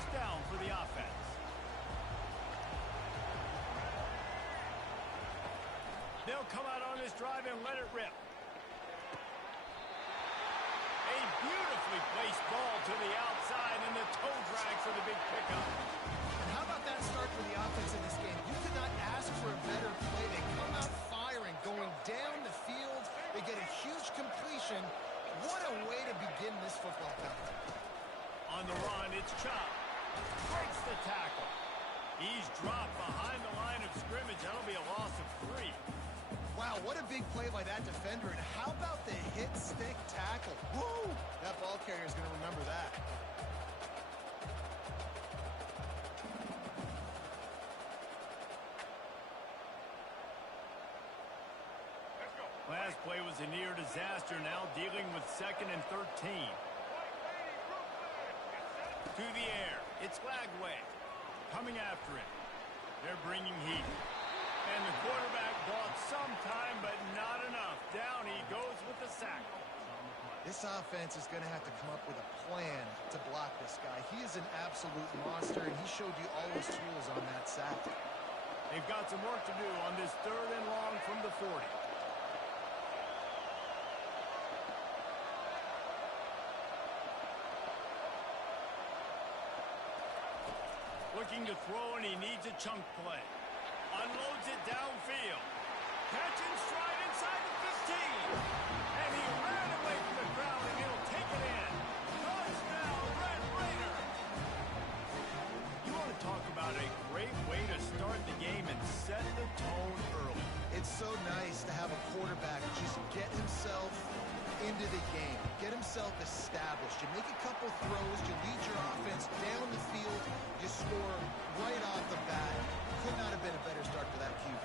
first down for the offense. They'll come out on this drive and let it rip. A beautifully placed ball to the outside, and the toe drag for the big pickup. And how about that start for the offense in this game? You could not ask for a better play. They come out firing, going down the field. They get a huge completion. What a way to begin this football contest. On the run, it's Ncaa. Breaks the tackle. He's dropped behind the line of scrimmage. That'll be a loss of 3. Wow, what a big play by that defender. And how about the hit stick tackle? Woo! That ball carrier is going to remember that. Last play was a near disaster, now dealing with 2nd and 13. To the air, it's Lagway. Coming after it. They're bringing heat. And the quarterback bought some time, but not enough. Down he goes with the sack. This offense is going to have to come up with a plan to block this guy. He is an absolute monster, and he showed you all his tools on that sack. They've got some work to do on this 3rd and long from the 40. Looking to throw, and he needs a chunk play. Unloads it downfield. Catch and stride inside the 15. And he ran away from the crowd, and he'll take it in. Touchdown, Red Raider. You want to talk about a great way to start the game and set the tone early. It's so nice to have a quarterback just get himself into the game, get himself established. You make a couple throws, you lead your offense down the field, you score right off the bat. Could not have been a better start for that QB.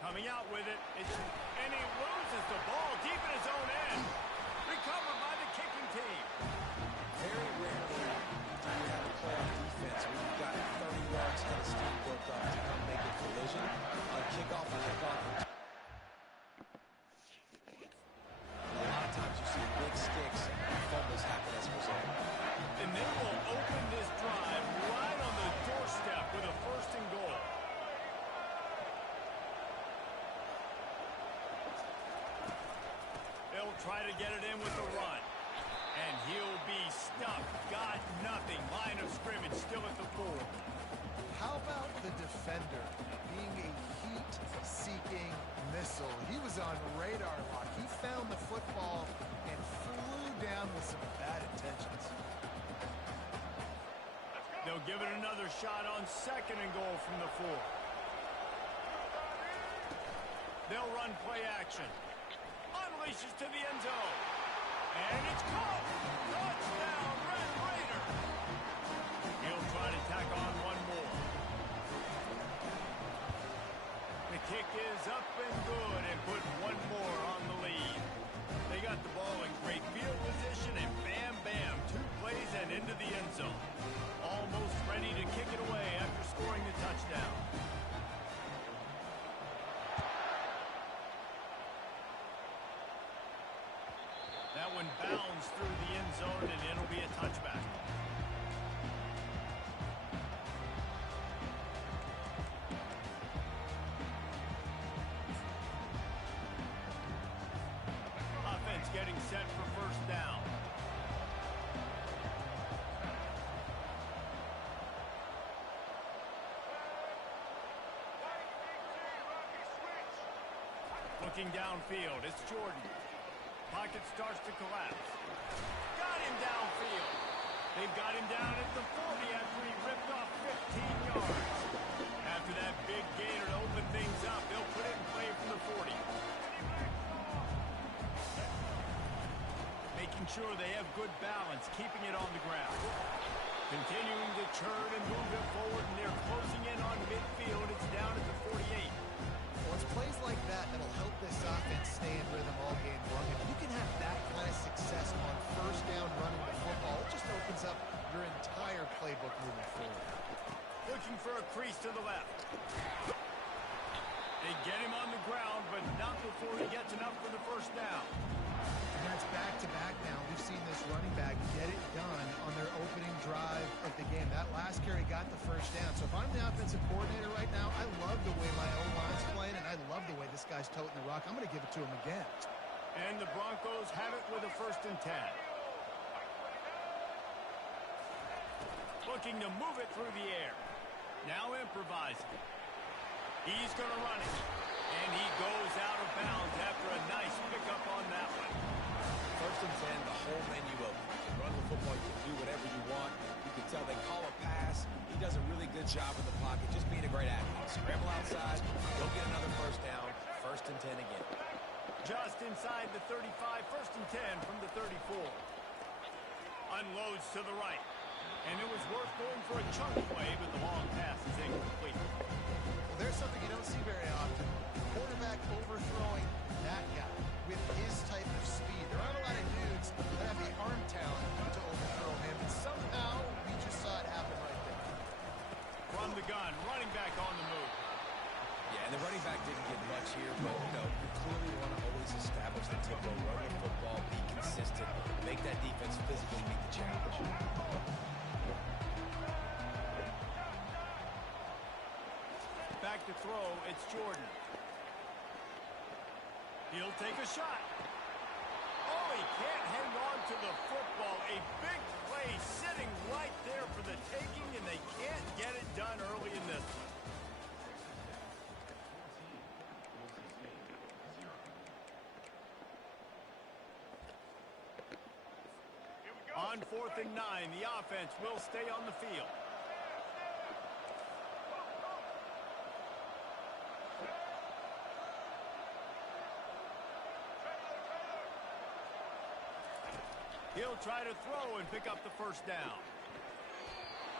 Coming out with it, and he loses the ball deep in his own end. Recovered by the kicking team. Very rarely do you have a playoff defense where you've got 30 yards head of steam built up to come make a collision on kickoff and kickoff. A lot of times you see big sticks and fumbles happen as a result. And they will open this drive right on the doorstep with a 1st and goal. They'll try to get it in with the run. And he'll be stuffed. Got nothing. Line of scrimmage still at the 4. How about the defender being a heat-seeking missile? He was on radar lock. He found the football and flew down with some bad intentions. They'll give it another shot on 2nd and goal from the 4. They'll run play action. Unleashes to the end zone. And it's caught! Touchdown, Red Raider! He'll try to tack on one more. The kick is up and good and put one more on the lead. They got the ball in great field position and bam, bam, 2 plays and into the end zone. Almost ready to kick it away after scoring the touchdown. That one bounds through the end zone, and it'll be a touchback. Offense getting set for 1st down. Looking downfield, it's Jordan. Pocket starts to collapse. Got him downfield. They've got him down at the 40 after he ripped off 15 yards. After that big gainer to open things up, they'll put it in play from the 40. Making sure they have good balance, keeping it on the ground. Continuing to churn and move it forward, and they're closing in on midfield. It's down at the 48. Well, it's plays like that that'll help this offense stay in rhythm all game long. If you can have that kind of success on 1st down running the football, it just opens up your entire playbook moving forward. Looking for a crease to the left. They get him on the ground, but not before he gets enough for the 1st down. it's back-to-back now. We've seen this running back get it done on their opening drive of the game. That last carry got the first down. So if I'm the offensive coordinator right now, I love the way my O-line's playing, and I love the way this guy's toting the rock. I'm going to give it to him again. And the Broncos have it with a 1st and 10. Looking to move it through the air. Now improvising. He's going to run it. And he goes out of bounds after a nice pickup on that one. 1st and 10, the whole menu open. You can run the football, you can do whatever you want. You can tell they call a pass. He does a really good job in the pocket, just being a great athlete. Scramble outside, go get another 1st down. 1st and 10 again. Just inside the 35, 1st and 10 from the 34. Unloads to the right. And it was worth going for a chunk play, but the long pass is incomplete. Well, there's something you don't see very often. Quarterback overthrowing that guy with his type of speed. There aren't a lot of dudes that have the arm talent to overthrow him, and somehow we just saw it happen right there. From the gun, running back on the move. Yeah, and the running back didn't get much here, but, you clearly want to always establish the tempo, run the football, be consistent, make that defense physically meet the challenge. Back to throw, it's Jordan. He'll take a shot. Oh, he can't hang on to the football. A big play sitting right there for the taking, and they can't get it done early in this one. On 4th and 9, the offense will stay on the field. He'll try to throw and pick up the 1st down.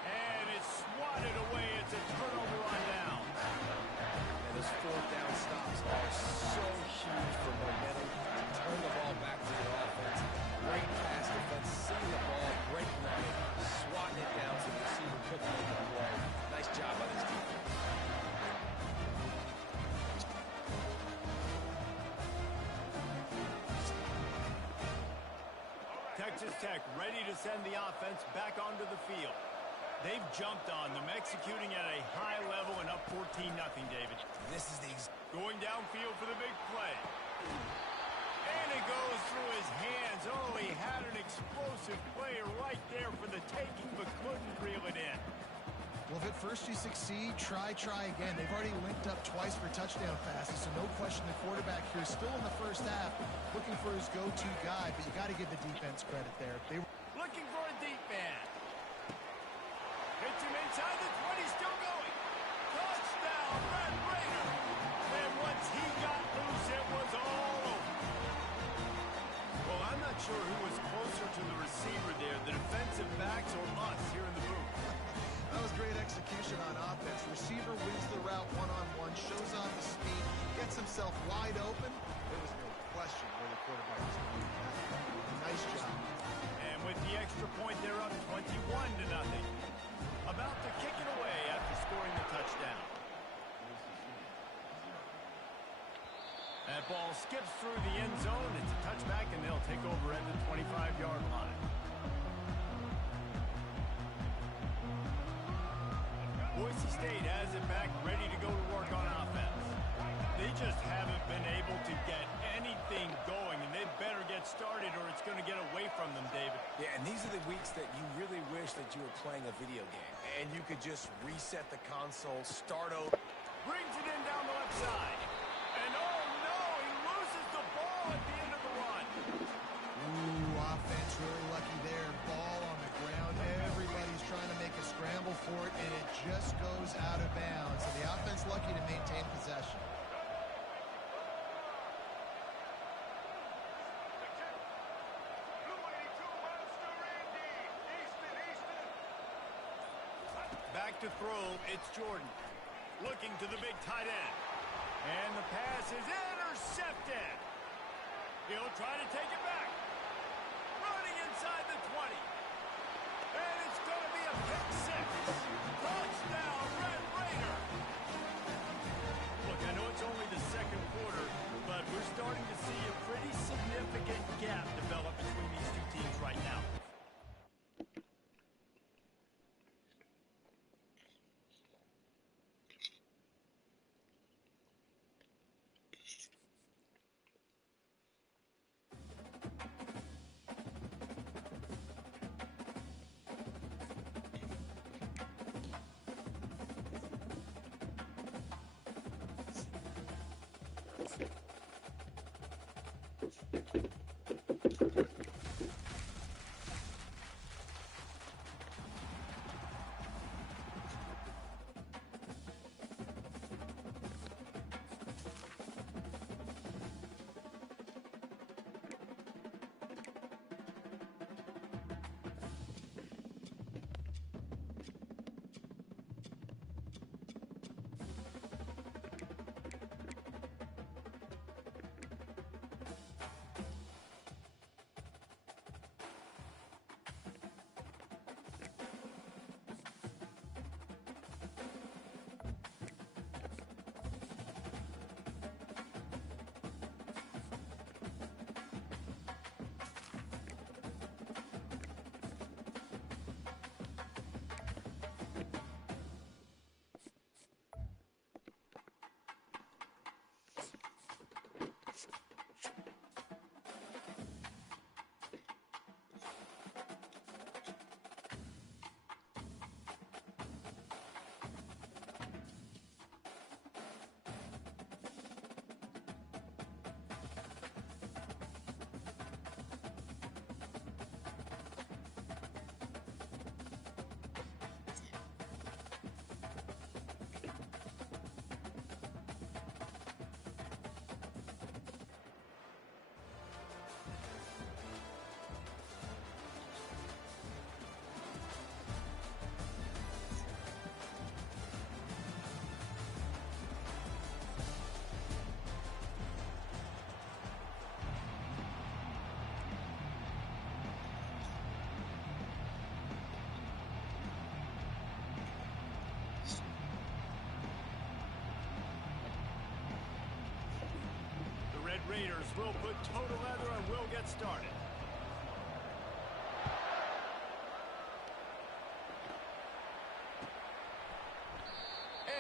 And it's swatted away. It's a turnover on down. And those 4th down stops are so huge for momentum to turn the ball back to your offense. Great pass defense, seeing the ball, breaking on it, swatting it down to the receiver, cooking on the play. Nice job by this defense. Texas Tech ready to send the offense back onto the field. They've jumped on them, executing at a high level and up 14-0, David. This is the going downfield for the big play. And it goes through his hands. Oh, he had an explosive player right there for the taking, but couldn't reel it in. Well, if at first you succeed, try again. They've already linked up twice for touchdown passes, so no question the quarterback here is still in the 1st half looking for his go-to guy, but you got to give the defense credit there. They were looking for a deep man. Hits him inside the 20, still going. Touchdown, Red Raider. And once he got loose, it was all over. Well, I'm not sure who was closer to the receiver there, the defensive backs or us here in the booth. That was great execution on offense. Receiver wins the route one-on-one, shows off his speed, gets himself wide open. There was no question where the quarterback was going. Nice job. And with the extra point, they're up 21-0. About to kick it away after scoring the touchdown. That ball skips through the end zone. It's a touchback, and they'll take over at the 25-yard line. Boise State has it back, ready to go to work on offense. They just haven't been able to get anything going, and they better get started or it's going to get away from them, David. Yeah, and these are the weeks that you really wish that you were playing a video game, and you could just reset the console, start over. Brings it in down the left side. And oh no, he loses the ball at the end of the run. Ooh, offense really lucky there. Ball on the ground. Everybody's trying to make a scramble for it, and it just goes out of bounds. So the offense lucky to maintain possession. Back to throw, it's Jordan. Looking to the big tight end. And the pass is intercepted. He'll try to take it back. Running inside the 20. And it's going to be a pick six. Touchdown, Red Raider. Look, I know it's only the 2nd quarter, but we're starting to see a pretty significant gap Raiders will put total leather and will get started.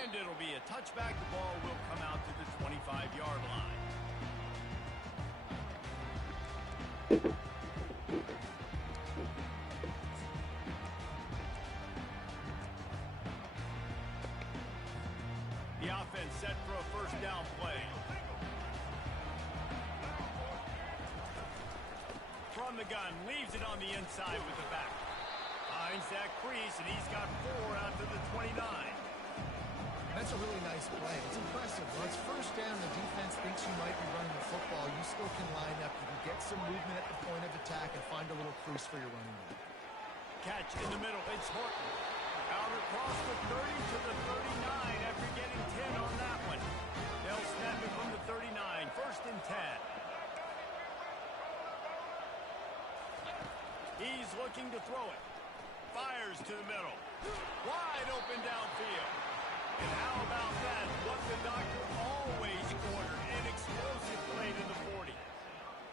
And it'll be a touchback. The ball will come out to the 25-yard line. The offense set for a first down play. From the gun, leaves it on the inside with the back. Finds that crease, and he's got 4 out to the 29. That's a really nice play. It's impressive. When it's first down, the defense thinks you might be running the football. You still can line up. You can get some movement at the point of attack and find a little crease for your running back. Catch in the middle. It's Horton. Out across the 30 to the 39 after getting 10 on that one. They'll snap it from the 39. First and 10. He's looking to throw it. Fires to the middle. Wide open downfield. And how about that? What the doctor always ordered. An explosive play to the 40.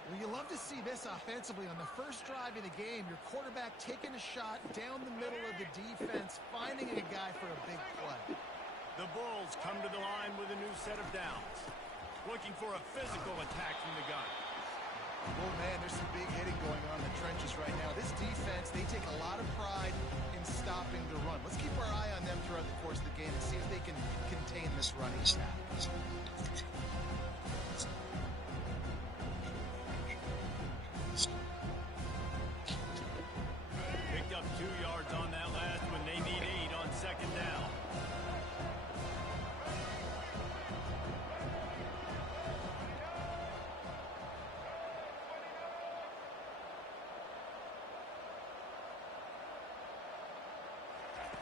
Well, you love to see this offensively. On the first drive of the game, your quarterback taking a shot down the middle of the defense, finding a guy for a big play. The Bulls come to the line with a new set of downs. Looking for a physical attack from the gun. Oh, man, there's some big hitting going on in the trenches right now. This defense, they take a lot of pride in stopping the run. Let's keep our eye on them throughout the course of the game and see if they can contain this running attack. Picked up 2 yards on that last one. They need 8 on second down.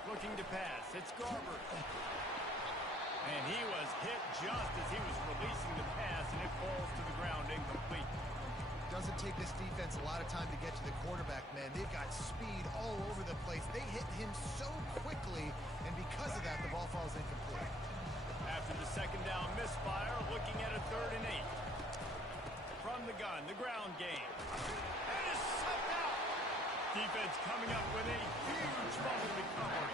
Looking to pass. It's Garber. And he was hit just as he was releasing the pass, and it falls to the ground incomplete. Doesn't take this defense a lot of time to get to the quarterback, man. They've got speed all over the place. They hit him so quickly, and because of that, the ball falls incomplete. After the second down misfire, looking at a 3rd and 8. From the gun, the ground game. And it's sucked out. Defense coming up with a huge fumble recovery.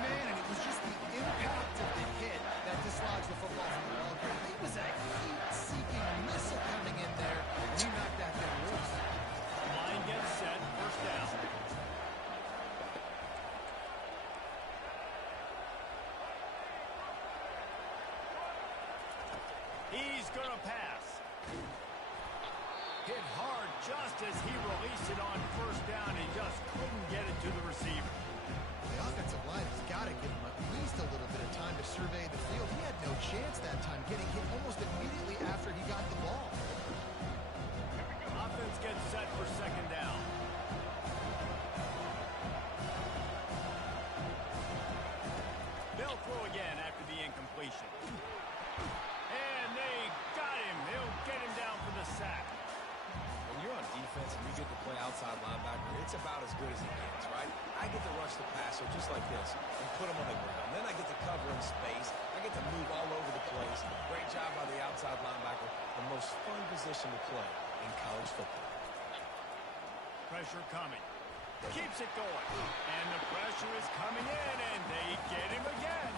Man, and it was just the impact of the hit that dislodged the football from the ball game. It was a heat-seeking missile coming in there, and he knocked that thing loose. Line gets set, first down. He's gonna pass. Hit hard just as he released it on first down. He just couldn't get it to the receiver. The offensive line has got to give him at least a little bit of time to survey the field. He had no chance that time, getting hit almost immediately after he got the ball. Offense gets set for second down. They'll throw again after the incompletion. And they got him. They'll get him down for the sack. When you're on defense and you get to play outside linebacker, it's about as good as it gets, right? I get to rush the passer just like this and put him on the ground. Then I get to cover in space. I get to move all over the place. Great job by the outside linebacker. The most fun position to play in college football. Pressure coming. Keeps it going. And the pressure is coming in, and they get him again.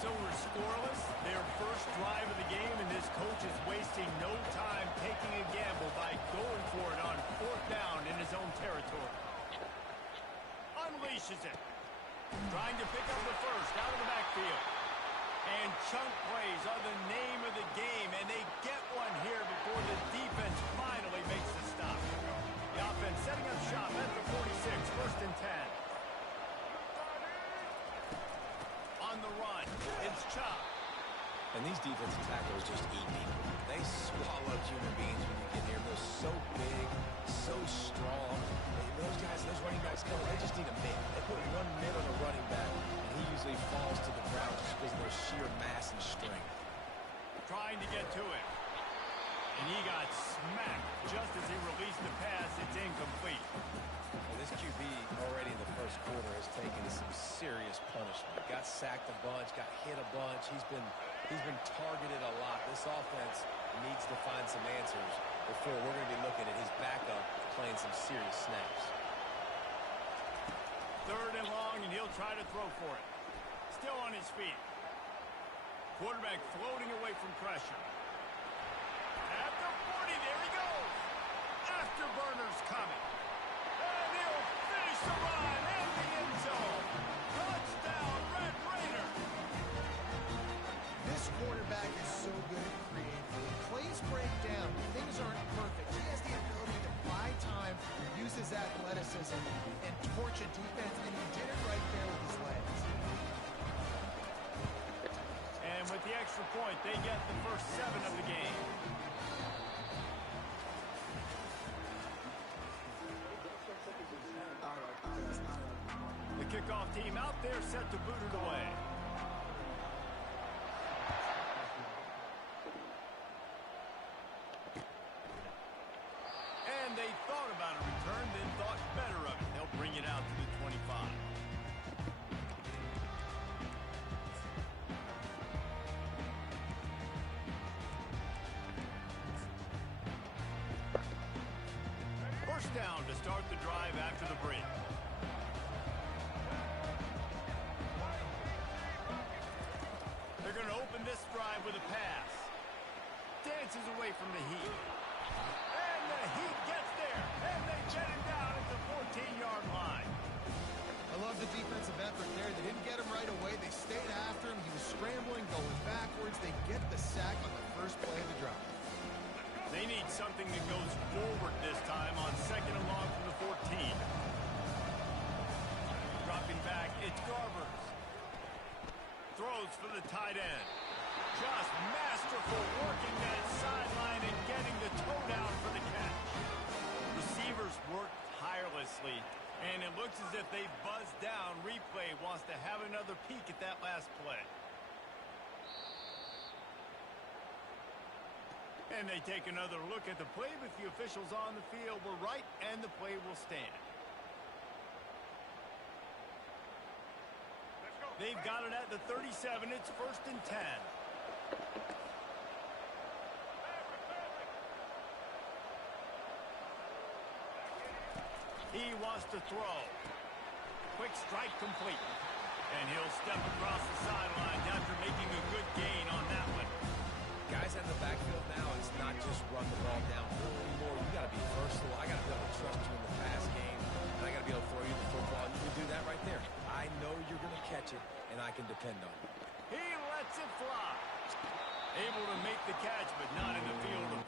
So we're scoreless. Their first drive of the game, and this coach is wasting no time taking a gamble by going for it on 4th down in his own territory. Unleashes it. Trying to pick up the first out of the backfield. And chunk plays are the name of the game, and they get one here before the defense finally makes the stop. The offense setting up shop at the 46, first and 10. On the run, it's Ncaa. And these defensive tackles just eat people. They swallow human beings when you get here. They're so big, so strong. Those guys, those running backs come, they just need a mid. They put 1 mid on a running back, and he usually falls to the ground just because of their sheer mass and strength. Trying to get to it. And he got smacked just as he released the pass. It's incomplete. Well, this QB already in the first quarter has taken some serious punishment. Got sacked a bunch, got hit a bunch. He's been He's been targeted a lot. This offense needs to find some answers before we're going to be looking at his backup playing some serious snaps. 3rd and long, and he'll try to throw for it. Still on his feet. Quarterback floating away from pressure. At the 40, there he goes. Afterburner's coming. And he'll finish the run in the end zone. Touchdown, Red Raider. This quarterback is so good at creating. When plays break down, things aren't perfect. He has the ability to buy time, use his athleticism, and torch a defense, and he did it right there with his legs. And with the extra point, they get the first 7 of the game. The kickoff team out there set to boot it away. And they thought about a return, then thought better of it. They'll bring it out to the 25. First down to start the drive after the break. They're going to open this drive with a pass. Dances away from the heat. And the heat gets there. And they get him down at the 14-yard line. I love the defensive effort there. They didn't get him right away. They stayed after him. He was scrambling, going backwards. They get the sack on the first play of the drive. They need something that goes forward this time on 2nd and long from the 14. Dropping back, it's Garbers. Throws for the tight end. Just masterful working that sideline and getting the toe down for the catch. Receivers work tirelessly, and it looks as if they buzzed down. Replay wants to have another peek at that last play. And they take another look at the play, but the officials on the field were right, and the play will stand. They've got it at the 37. It's 1st and 10. He wants to throw. Quick strike complete. And he'll step across the sidelines after making a good gain on that one. Guys in the backfield now, it's not just run the ball downfield anymore. You got to be versatile. I got to be able to trust you in the pass game, and I got to be able to throw you the football. And you can do that right there. I know you're going to catch it, and I can depend on it. He lets it fly. Able to make the catch, but not in the field of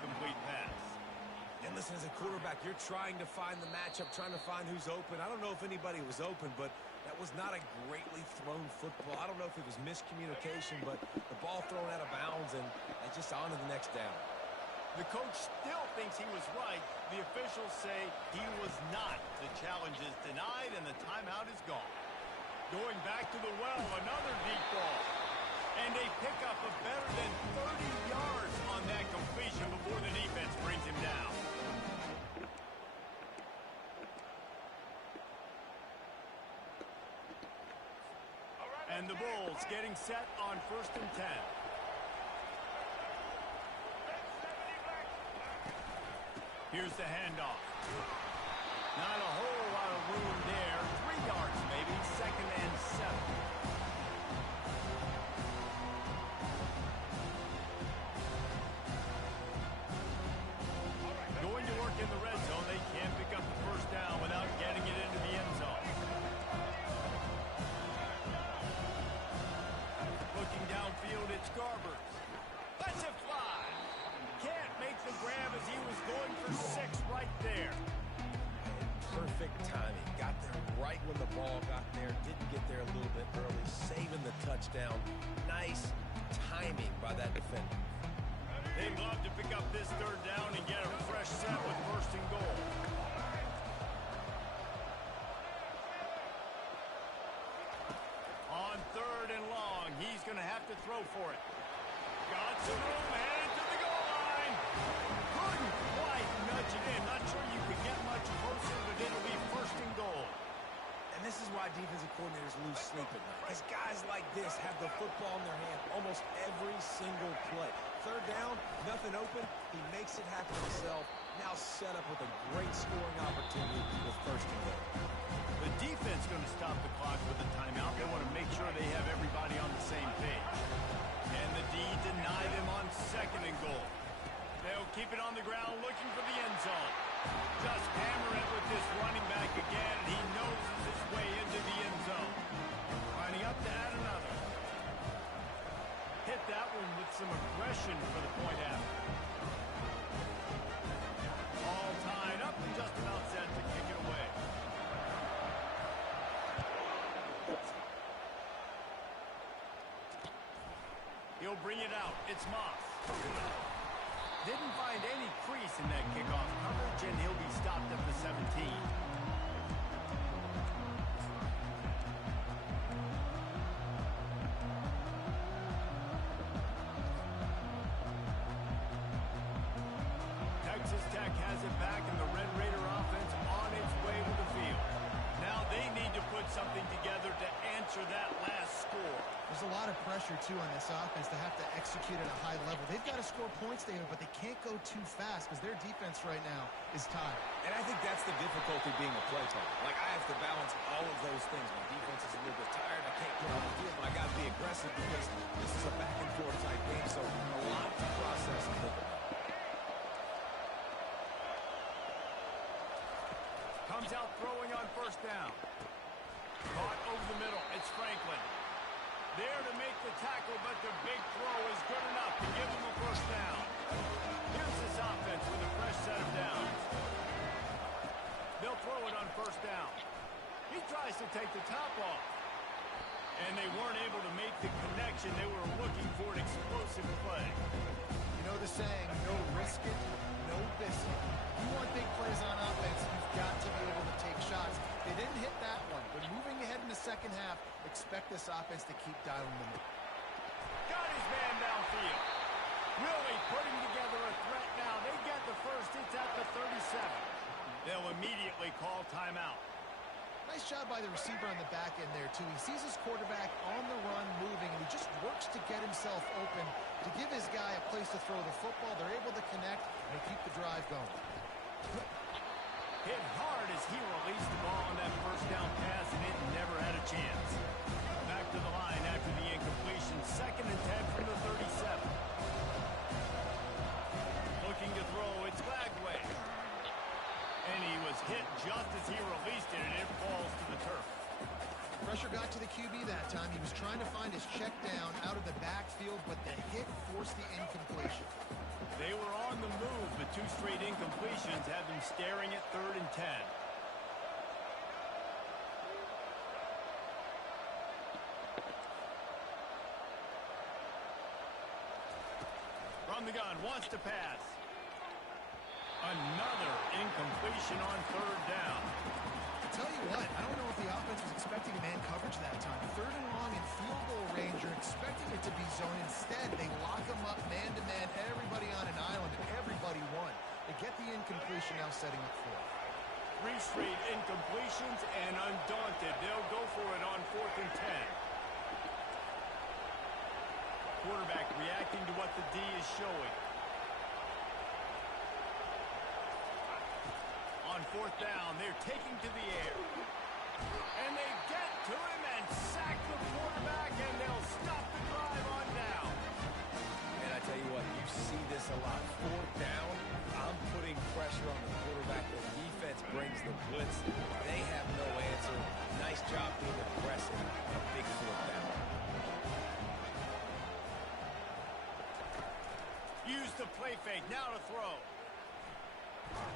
complete pass. And listen, as a quarterback, you're trying to find the matchup, trying to find who's open. I don't know if anybody was open, but that was not a greatly thrown football. I don't know if it was miscommunication, but the ball thrown out of bounds, and just on to the next down. The coach still thinks he was right. The officials say he was not. The challenge is denied, and the timeout is gone. Going back to the well, another deep ball. And they pick up a better than 30 yards on that completion before the defense brings him down. And the Bulls getting set on 1st and 10. Here's the handoff. Not a whole lot of room there. 3 yards maybe. 2nd and 7. Going to work in the red zone. They can't pick up the first down without getting it into the end zone. Looking downfield, it's Garbers. Lets it fly. Can't make the grab as he was going for 6 right there. Perfect timing. Got there right when the ball got there. Didn't get there a little bit early. Saving the touchdown. Nice timing by that defender. They'd love to pick up this 3rd down and get a fresh set with 1st and goal. On 3rd and long, he's going to have to throw for it. Got some room, headed to the goal line. Couldn't quite nudge it in. Not sure you could get much closer, but it'll be 1st and goal. And this is why defensive coordinators lose sleep sleep at night. Because guys like this have the football in their hand almost every single play. Third down, nothing open. He makes it happen himself. Now set up with a great scoring opportunity with first and goal. The defense going to stop the clock with a timeout. They want to make sure they have everybody on the same page. And the D deny them on second and goal. They'll keep it on the ground looking for the end zone. Just hammer it with this running back again, and he noses his way into the end zone. Lining up to add another. Hit that one with some aggression for the point after. All tied up and just about set to kick it away. He'll bring it out. It's Moss. Didn't find any crease in that kickoff coverage, and he'll be stopped at the 17. Texas Tech has it back, and the Red Raider offense on its way to the field. Now they need to put something together to answer that last score. There's a lot of pressure, too, on this offense to have to execute at a high level. They've got to score points, David, but they can't go too fast because their defense right now is tired. And I think that's the difficulty being a play caller. Like, I have to balance all of those things. My defense is a little bit tired. I can't get on the field, but I got to be aggressive because this is a back-and-forth type game, so a lot to process and think about. Comes out throwing on first down. Caught over the middle. It's Franklin. There to make the tackle, but the big throw is good enough to give him a first down. Here's this offense with a fresh set of downs. They'll throw it on first down. He tries to take the top off. And they weren't able to make the connection. They were looking for an explosive play. You know the saying, no risk it, no biscuit. You want big plays on offense, you've got to be able to take shots. They didn't hit that one, but moving ahead in the second half, expect this offense to keep dialing them in. Got his man downfield. Really putting together a threat now. They get the first. It's at the 37. They'll immediately call timeout. Nice job by the receiver on the back end there, too. He sees his quarterback on the run moving, and he just works to get himself open to give his guy a place to throw the football. They're able to connect and keep the drive going. Hit hard as he released the ball on that first down pass, and it never had a chance. Back to the line after the incompletion. 2nd and 10 from the 37. Looking to throw, it's Lagway. And he was hit just as he released it, and it falls to the turf. Pressure got to the QB that time. He was trying to find his check down out of the backfield, but the hit forced the incompletion. They were on the move, but 2 straight incompletions had them staring at 3rd and 10. From the gun, wants to pass. Another incompletion on 3rd down. Tell you what, I don't know if the offense was expecting man coverage that time. 3rd and long in field goal range, you're expecting it to be zone. Instead, they lock him up man-to-man, everybody on an island, and everybody won. They get the incompletion, now setting up 4. 3 straight incompletions, and undaunted, they'll go for it on 4th and 10. Quarterback reacting to what the D is showing. On 4th down, they're taking to the air. And they get to him and sack the quarterback, and they'll stop the drive on down. And I tell you what, you see this a lot. 4th down, I'm putting pressure on the quarterback. The defense brings the blitz. They have no answer. Nice job being aggressive on a big 4th down. Use the play fake, now to throw.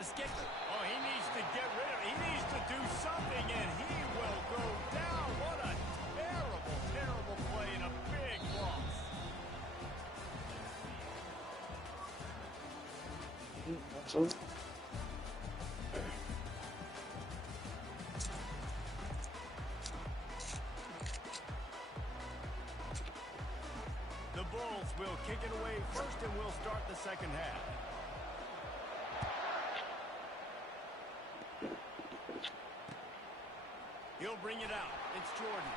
Escape. Oh, he needs to get rid of it. He needs to do something, and he will go down. What a terrible, terrible play and a big loss. The Bulls will kick it away first, and we'll start the second half. He'll bring it out. It's Jordan.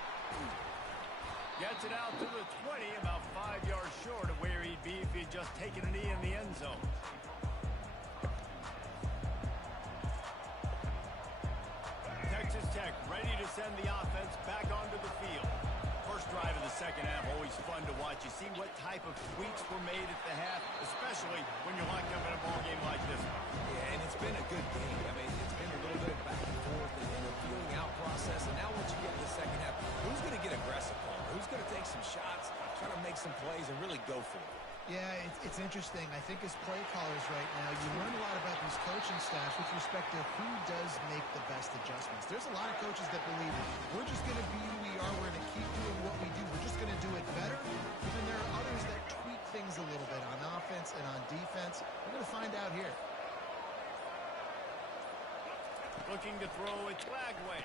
Gets it out to the 20, about 5 yards short of where he'd be if he'd just taken a knee in the end zone. Texas Tech ready to send the offense back onto the field. First drive of the second half, always fun to watch. You see what type of tweaks were made at the half, especially when you're locked up in a ball game like this one. Yeah, and it's been a good game. I mean, it's been a little bit back and forth and a feeling out process. And now once you get to the second half, who's going to get aggressive, Paul? Who's going to take some shots, try to make some plays, and really go for it? Yeah, it's interesting. I think as play callers right now, you learn a lot about these coaching staffs with respect to who does make the best adjustments. There's a lot of coaches that believe we're just going to be who we are. We're going to keep doing what we do. We're just going to do it better. And then there are others that tweak things a little bit on offense and on defense. We're going to find out here. Looking to throw it Lagway.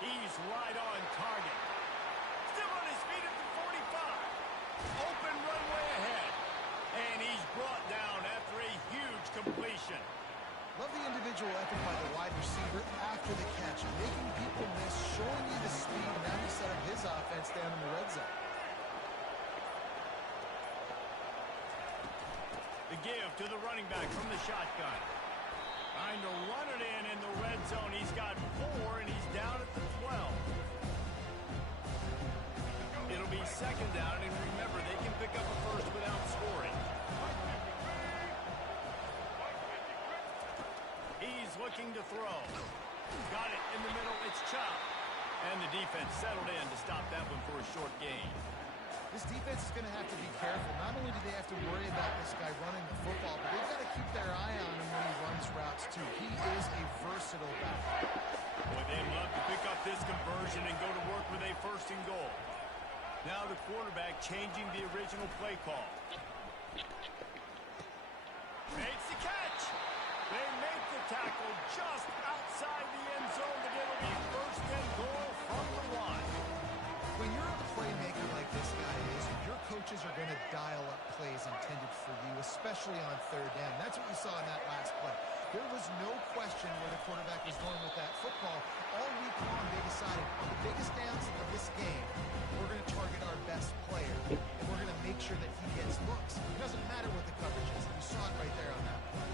He's right on target. Still on his feet at the 45. Open runway ahead. And he's brought down after a huge completion. Love the individual effort by the wide receiver after the catch, making people miss, showing you the speed, and now he set up his offense down in the red zone. The give to the running back from the shotgun. Trying to run it in the red zone. He's got 4, and he's down at the 12. It'll be second down, and remember, they can pick up a first without scoring. He's looking to throw. Got it in the middle. It's Ncaa. And the defense settled in to stop that one for a short gain. This defense is going to have to be careful. Not only do they have to worry about this guy running the football, but they've got to keep their eye on him when he runs routes, too. He is a versatile back. Boy, they'd love to pick up this conversion and go to work with a first and goal. Now the quarterback changing the original play call. Makes the catch. They make the tackle just outside the end zone, but it'll be first and goal from the 1. When you're a playmaker like this guy is, your coaches are going to dial up plays intended for you, especially on third down. That's what we saw in that last play. There was no question where the quarterback was going with that football. All week long, they decided on the biggest downs of this game, we're going to target our best player, and we're going to make sure that he gets looks. It doesn't matter what the coverage is. You saw it right there on that play.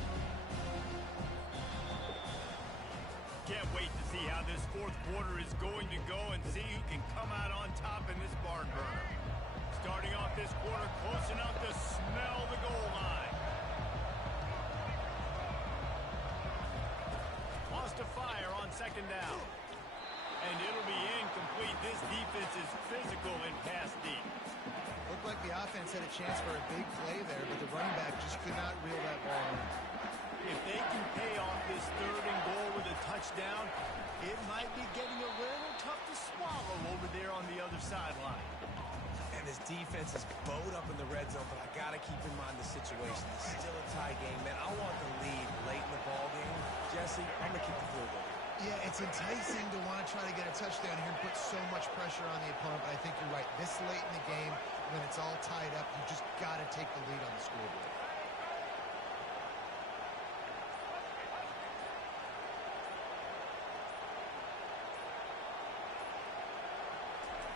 Can't wait to see how this fourth quarter is going to go and see who can come out on top in this barn burner. Starting off this quarter close enough to smell the goal line. Lost a fire on second down. And it'll be incomplete. This defense is physical and pass deep. Looked like the offense had a chance for a big play there, but the running back just could not reel that ball in. If they can pay off this third and goal with a touchdown, it might be getting a little tough to swallow over there on the other sideline. And this defense is bowed up in the red zone, but I got to keep in mind the situation. It's still a tie game, man. I want the lead late in the ball game. Jesse, I'm going to keep the field goal. Yeah, it's enticing to want to try to get a touchdown here and put so much pressure on the opponent, but I think you're right. This late in the game, when it's all tied up, you just got to take the lead on the scoreboard.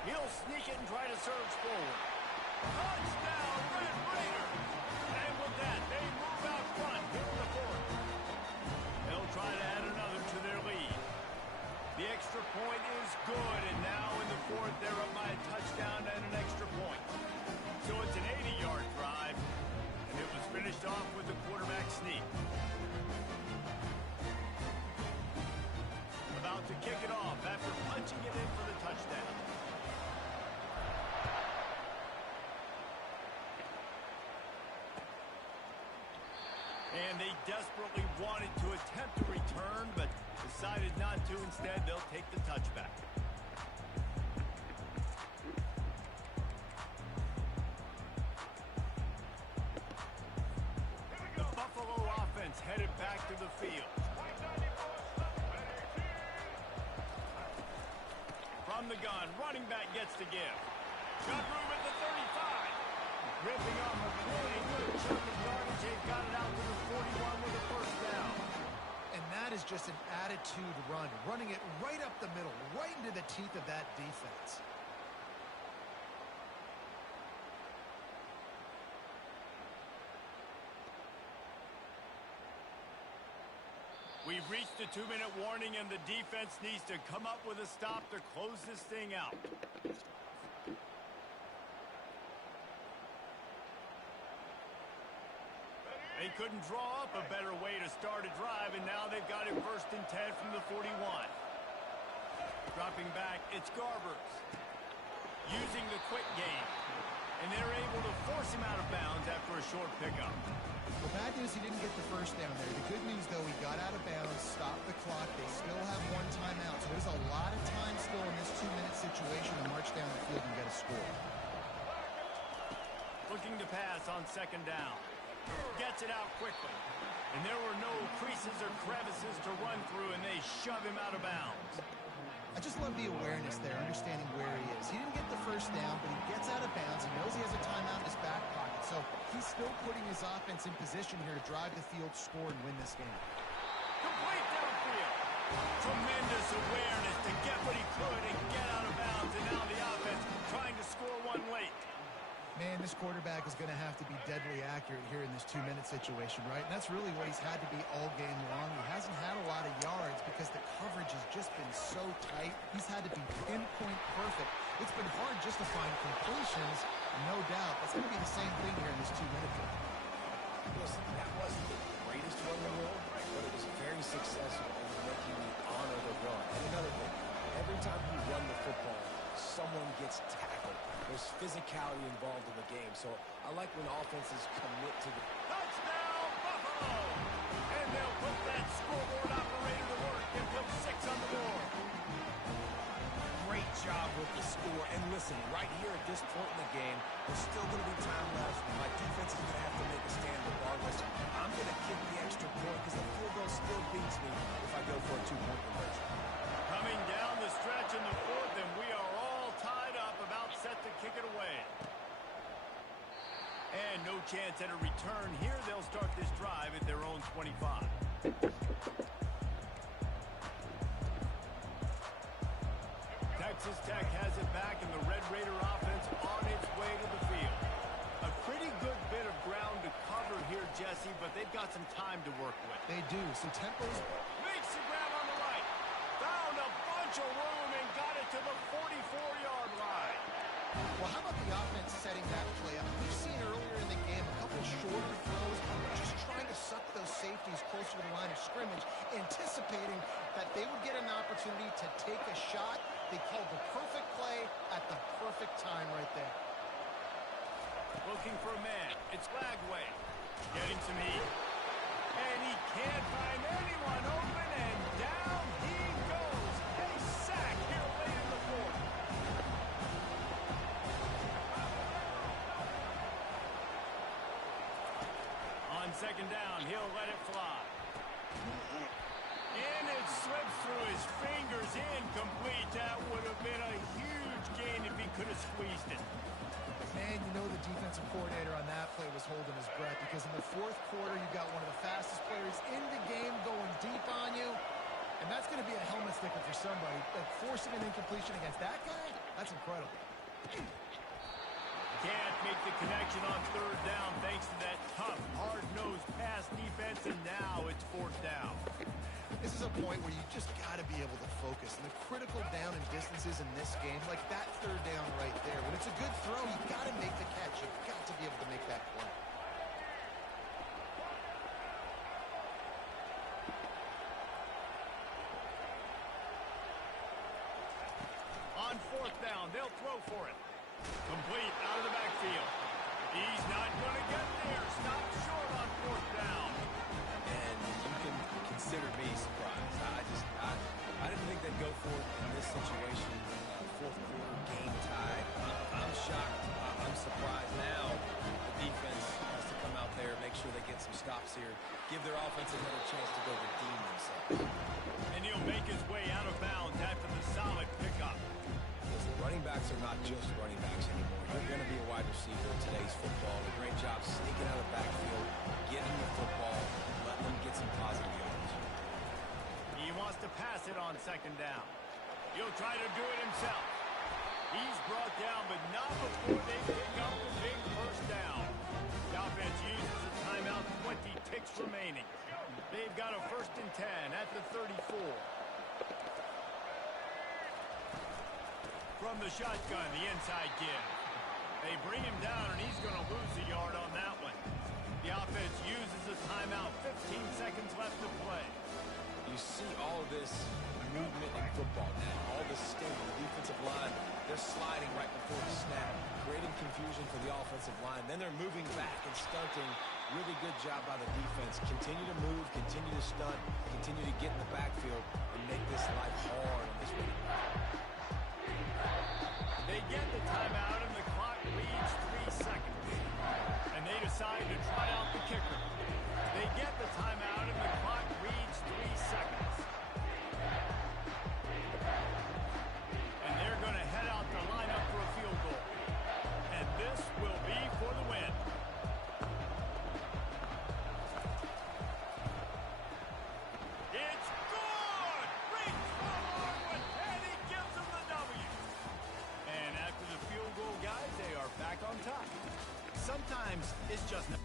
He'll sneak it and try to surge forward. Touchdown, Red Raiders! And with that, they move out front here in the fourth. They'll try to add another to their lead. The extra point is good, and now in the fourth, they're up by a touchdown and an extra point. So it's an 80-yard drive, and it was finished off with the quarterback sneak. About to kick it off after punching it in for the touchdown. And they desperately wanted to attempt a return, but decided not to. Instead, they'll take the touchback. The Buffalo offense headed back to the field. From the gun, running back gets to give. Got room at the 35. Ripping off a pretty good chunk of yardage. They've got it out to the 41 with a first down. And that is just an attitude run, running it right up the middle, right into the teeth of that defense. We've reached the 2-minute warning, and the defense needs to come up with a stop to close this thing out. They couldn't draw up a better way to start a drive, and now they've got it 1st and 10 from the 41. Dropping back, it's Garbers. Using the quick game. And they're able to force him out of bounds after a short pickup. The bad news, he didn't get the first down there. The good news, though, he got out of bounds, stopped the clock. They still have 1 timeout, so there's a lot of time still in this 2-minute situation to march down the field and get a score. Looking to pass on 2nd down. Gets it out quickly. And there were no creases or crevices to run through, and they shove him out of bounds. I just love the awareness there, understanding where he is. He didn't get the first down, but he gets out of bounds. He knows he has a timeout in his back pocket, so he's still putting his offense in position here to drive the field, score, and win this game. Complete downfield. Tremendous awareness to get what he could and get out of bounds, and now the offense trying to score one late. Man, this quarterback is going to have to be deadly accurate here in this 2-minute situation, right? And that's really what he's had to be all game long. He hasn't had a lot of yards because the coverage has just been so tight. He's had to be pinpoint perfect. It's been hard just to find completions, no doubt. That's going to be the same thing here in this 2-minute game. Listen, that wasn't the greatest run in the world, but it was very successful in making me honor the run. And another thing, every time you run the football, someone gets tackled. There's physicality involved in the game, so I like when offenses commit to the... Touchdown, Buffalo! And they'll put that scoreboard operator to work and put 6 on the board. Great job with the score. And listen, right here at this point in the game, there's still going to be time left. My defense is going to have to make a stand regardless. I'm going to kick the extra point because the field goal still beats me if I go for a 2-point conversion. Coming down the stretch in the 4th, and we are all tied up, about set to kick it away. And no chance at a return here. They'll start this drive at their own 25. Texas Tech has it back, and the Red Raider offense on its way to the field. A pretty good bit of ground to cover here, Jesse, but they've got some time to work with. They do. Some tempos. Makes the grab on the right. Found a bunch of room and got it to the 44-yard line. Well, how about the offense setting that play up? We've seen earlier in the game a couple shorter throws, just trying to suck those safeties closer to the line of scrimmage, anticipating that they would get an opportunity to take a shot. They called the perfect play at the perfect time right there. Looking for a man. It's Lagway. Getting some heat. And he can't find anyone open, and down he goes. A sack here late in the 4th. On 2nd down, he'll let it fly. And it slips through his fingers, incomplete. That would have been a huge gain if he could have squeezed it. Man, you know the defensive coordinator on that play was holding his breath because in the 4th quarter, you got one of the fastest players in the game going deep on you. And that's going to be a helmet sticker for somebody. But forcing an incompletion against that guy, that's incredible. Can't make the connection on 3rd down thanks to that tough, hard-nosed pass defense, and now it's 4th down. This is a point where you just got to be able to focus. And the critical down and distances in this game, like that 3rd down right there, when it's a good throw, you got to make the catch. You've got to be able to make that play. On 4th down, they'll throw for it. Complete out of the backfield. He's not going to get there. Stop short on 4th down. And you can consider me surprised. I didn't think they'd go for it in this situation. 4th quarter, game tied. I'm shocked. I'm surprised now. The defense has to come out there, make sure they get some stops here, give their offense another chance to go redeem themselves. And he'll make his way out of bounds after the solid pickup. Listen, running backs are not just running backs anymore. You're going to be a wide receiver in today's football. A great job sneaking out of the backfield, getting the football, letting them get some positive yards. He wants to pass it on 2nd down. He'll try to do it himself. He's brought down, but not before they pick up the big 1st down. The offense uses a timeout, 20 ticks remaining. They've got a 1st and 10 at the 34. From the shotgun, the inside give. They bring him down, and he's going to lose a yard on that one. The offense uses a timeout. 15 seconds left to play. You see all this movement in football now. All this sting. The defensive line, they're sliding right before the snap, creating confusion for the offensive line. Then they're moving back and stunting. Really good job by the defense. Continue to move, continue to stunt, continue to get in the backfield and make this life hard on this running back. They get the timeout, and the clock reads 3 seconds. And they decide to try out the kicker. They get the timeout, and the clock reads 3 seconds. And they're going to head out the lineup for a field goal. And this will be for the win. It's good! Reach for the long one, and he gives them the W. And after the field goal, guys, they are back on top. Sometimes it's just not.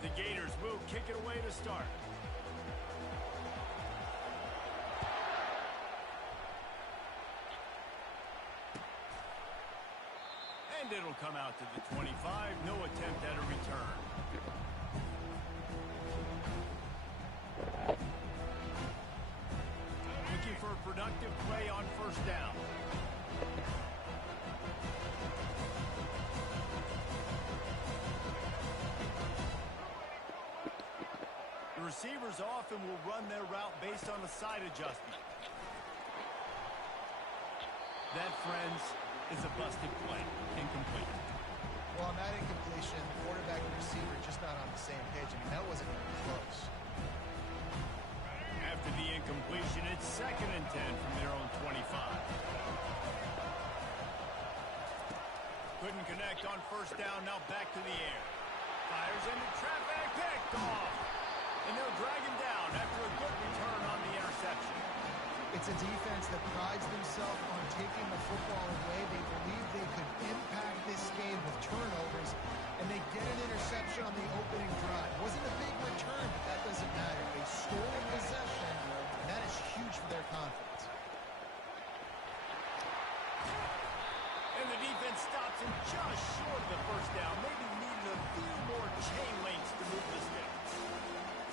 The Gators will kick it away to start. And it'll come out to the 25. No attempt at a return. Looking for a productive play on 1st down. The receivers often will run their route based on a side adjustment. That, friends, is a busted play. Incomplete. Well, on that incompletion, the quarterback and receiver just not on the same page. I mean, that wasn't even close. After the incompletion, it's 2nd and 10 from their own 25. Couldn't connect on 1st down. Now back to the air. Fires into traffic. Picked off. And they'll drag him down after a good return on the interception. It's a defense that prides themselves on taking the football away. They believe they could impact this game with turnovers, and they get an interception on the opening drive. Wasn't a big return, but that doesn't matter. They score in possession, and that is huge for their confidence. And the defense stops him just short of the 1st down. Maybe needed a few more chain links to move the sticks.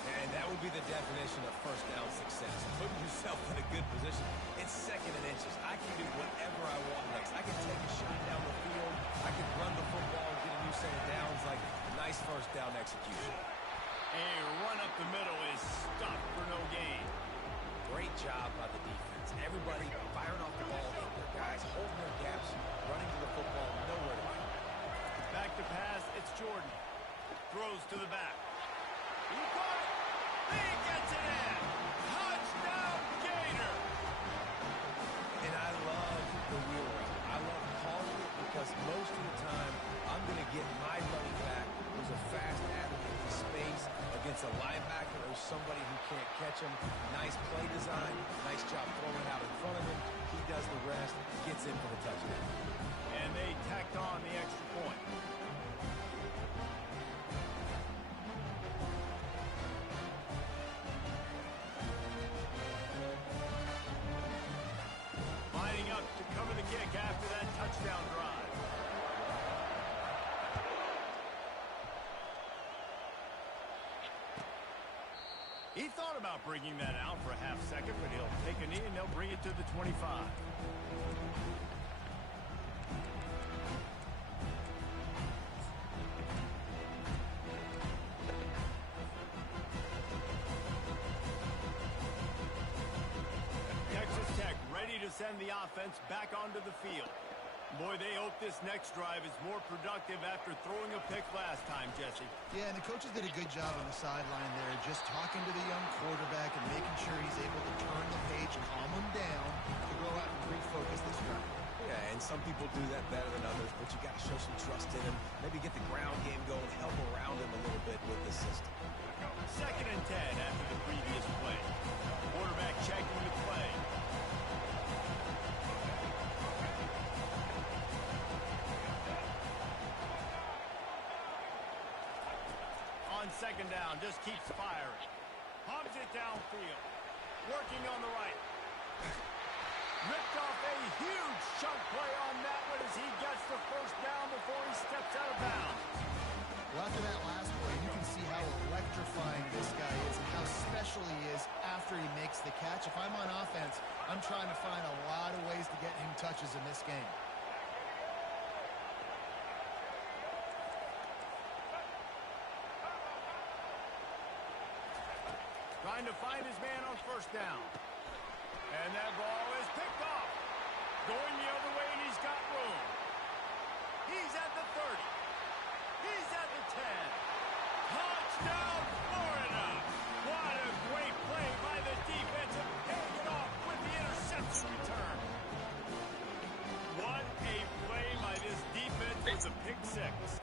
And that would be the definition of 1st down success. Putting yourself in a good position. It's 2nd and inches. I can do whatever I want next. I can take a shot down the field. I can run the football and get a new set of downs. Like, nice 1st down execution. A run up the middle is stopped for no gain. Great job by the defense. Everybody firing off the ball. Their guys holding their gaps, running to the football, nowhere to go. Back to pass, it's Jordan. Throws to the back. He caught it. He gets it in. Touchdown, Gator. And I love the wheel route. I love calling it because most of the time I'm going to get my running back it's a linebacker or somebody who can't catch him, nice play design, nice job throwing it out in front of him. He does the rest, gets in for the touchdown. And they tacked on the extra point. Lining up to cover the kick after that touchdown drive. He thought about bringing that out for a half second, but he'll take a knee and they'll bring it to the 25. Texas Tech ready to send the offense back onto the field. Boy, they hope this next drive is more productive after throwing a pick last time, Jesse. Yeah, and the coaches did a good job on the sideline there, just talking to the young quarterback and making sure he's able to turn the page, calm him down, to go out and refocus this drive. Yeah, and some people do that better than others, but you got to show some trust in him. Maybe get the ground game going, help around him a little bit with the system. 2nd and 10 after the previous play. Quarterback checking the play. On 2nd down, just keeps firing. Pumps it downfield. Working on the right. Ripped off a huge chunk play on that one as he gets the first down before he steps out of bounds. Well, after that last play, you can see how electrifying this guy is and how special he is after he makes the catch. If I'm on offense, I'm trying to find a lot of ways to get him touches in this game. Trying to find his man on 1st down. And that ball is picked off. Going the other way, and he's got room. He's at the 30. He's at the 10. Touchdown, Florida! What a great play by the defense and paying it off with the interception return. What a play by this defense with the pick six.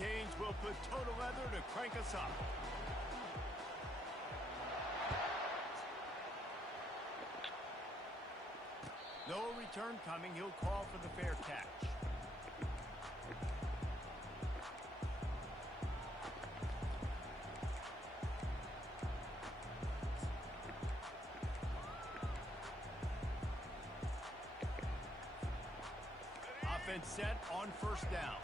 Hurricanes will put total leather to crank us up. No return coming. He'll call for the fair catch. Offense set on first down.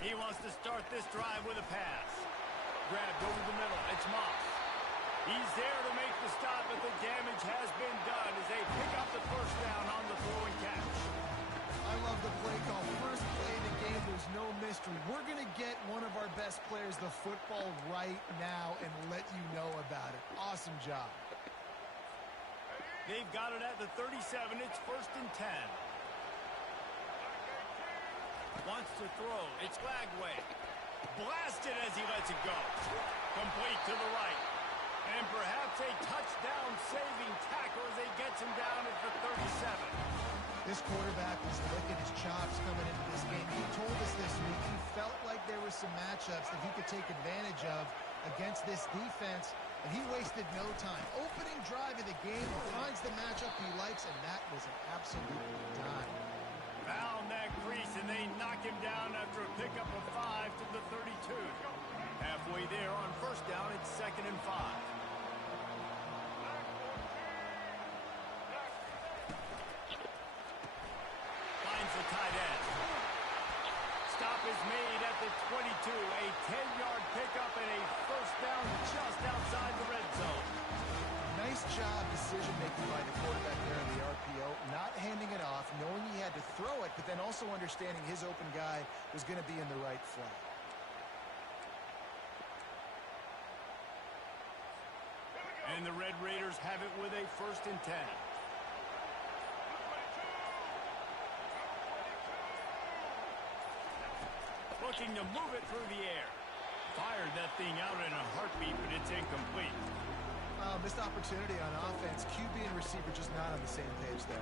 He wants to start this drive with a pass. Grabbed over the middle. It's Moss. He's there to make the stop, but the damage has been done as they pick up the first down on the throw and catch. I love the play call. First play of the game, there's no mystery. We're going to get one of our best players the football right now and let you know about it. Awesome job. They've got it at the 37. It's first and 10. Wants to throw. It's Lagway. Blasted as he lets it go. Complete to the right. And perhaps a touchdown-saving tackle as he gets him down at the 37. This quarterback was licking his chops coming into this game. He told us this week he felt like there were some matchups that he could take advantage of against this defense, and he wasted no time. Opening drive of the game, finds the matchup he likes, and that was an absolute dime. Found that crease, and they knock him down after a pickup of 5 to the 32. Halfway there on first down, it's 2nd and 5. Finds the tight end. Stop is made at the 22. A 10-yard pickup and a first down just outside the red zone. Nice job decision-making by the quarterback there in the RPO, not handing it off, knowing he had to throw it, but then also understanding his open guy was going to be in the right flat. And the Red Raiders have it with a first and 10. Looking to move it through the air. Fired that thing out in a heartbeat, but it's incomplete. Missed opportunity on offense. QB and receiver just not on the same page there.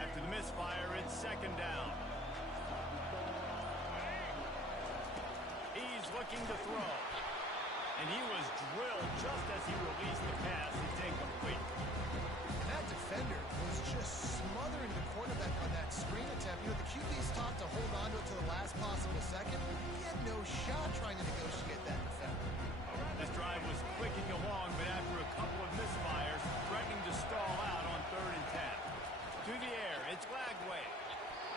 After the misfire, it's 2nd down. He's looking to throw. And he was drilled just as he released the pass. It's incomplete. That defender was just smothering the quarterback on that screen attempt. You know, the QB's taught to hold on to it to the last possible second. He had no shot trying to negotiate that defender. This drive was clicking along, but after a couple of misfires, threatening to stall out on 3rd and 10. To the air, it's Lagway.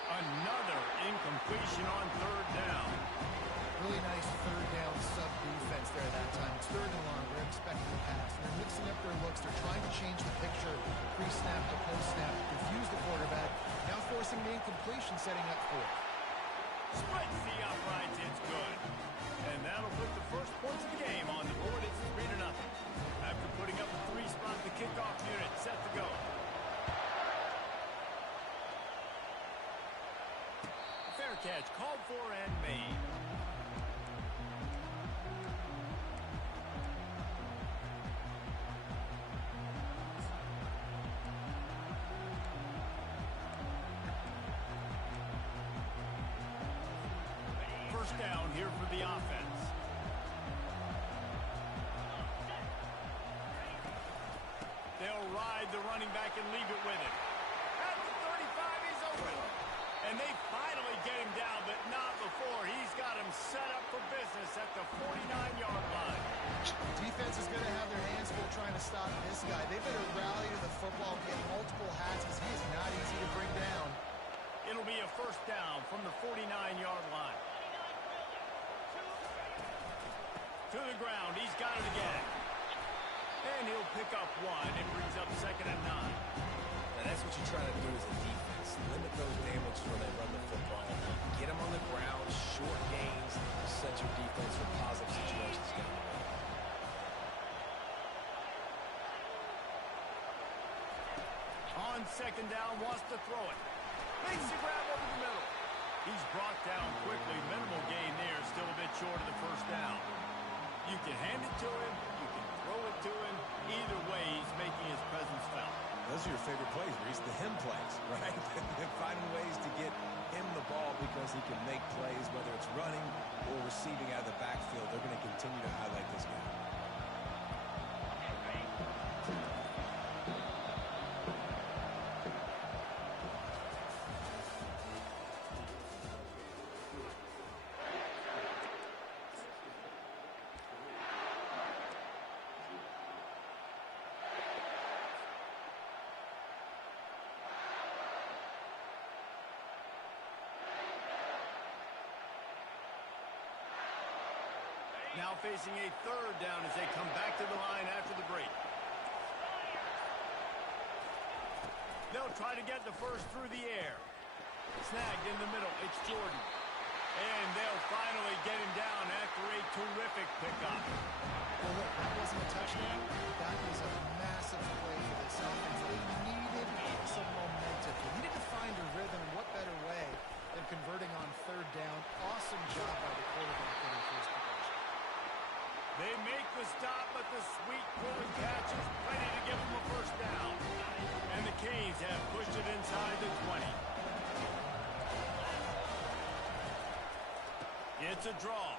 Another incompletion on 3rd down. Really nice 3rd down sub-defense there that time. It's 3rd and long. They're expecting a pass. They're mixing up their looks. They're trying to change the picture pre-snap to post-snap, confuse the quarterback, now forcing the incompletion, setting up for it. Splits the uprights. It's good. And that'll put the first points of the game on the board. It's 3-0. After putting up a 3-spot, the kickoff unit set to go. Fair catch called for and made. First down here for the offense. They'll ride the running back and leave it with him. At the 35, he's open. And they finally get him down, but not before. He's got him set up for business at the 49-yard line. Defense is going to have their hands full trying to stop this guy. They better rally to the football, get multiple hats, because he is not easy to bring down. It'll be a first down from the 49-yard line. To the ground. He's got it again. And he'll pick up 1 and brings up 2nd and 9. Now that's what you try to do as a defense. Limit those damages when they run the football. Get them on the ground, short gains, to set your defense for positive situations down the road. On 2nd down, wants to throw it. Makes the grab over the middle. He's brought down quickly. Minimal gain there. Still a bit short of the first down. You can hand it to him. You can throw it to him. Either way, he's making his presence felt. Those are your favorite plays, Reese, the him plays, right? Finding ways to get him the ball because he can make plays, whether it's running or receiving out of the backfield. They're going to continue to highlight this guy. Now facing a third down as they come back to the line after the break. They'll try to get the first through the air. Snagged in the middle. It's Jordan. And they'll finally get him down after a terrific pickup. Well, look, that wasn't a touchdown. That was a massive play for this offense. They needed some momentum. They needed to find a rhythm. What better way than converting on third down? Awesome job by the quarterback in the first possession. They make the stop, but the sweet pulling catch is ready to give them a first down. And the Canes have pushed it inside the 20. It's a draw.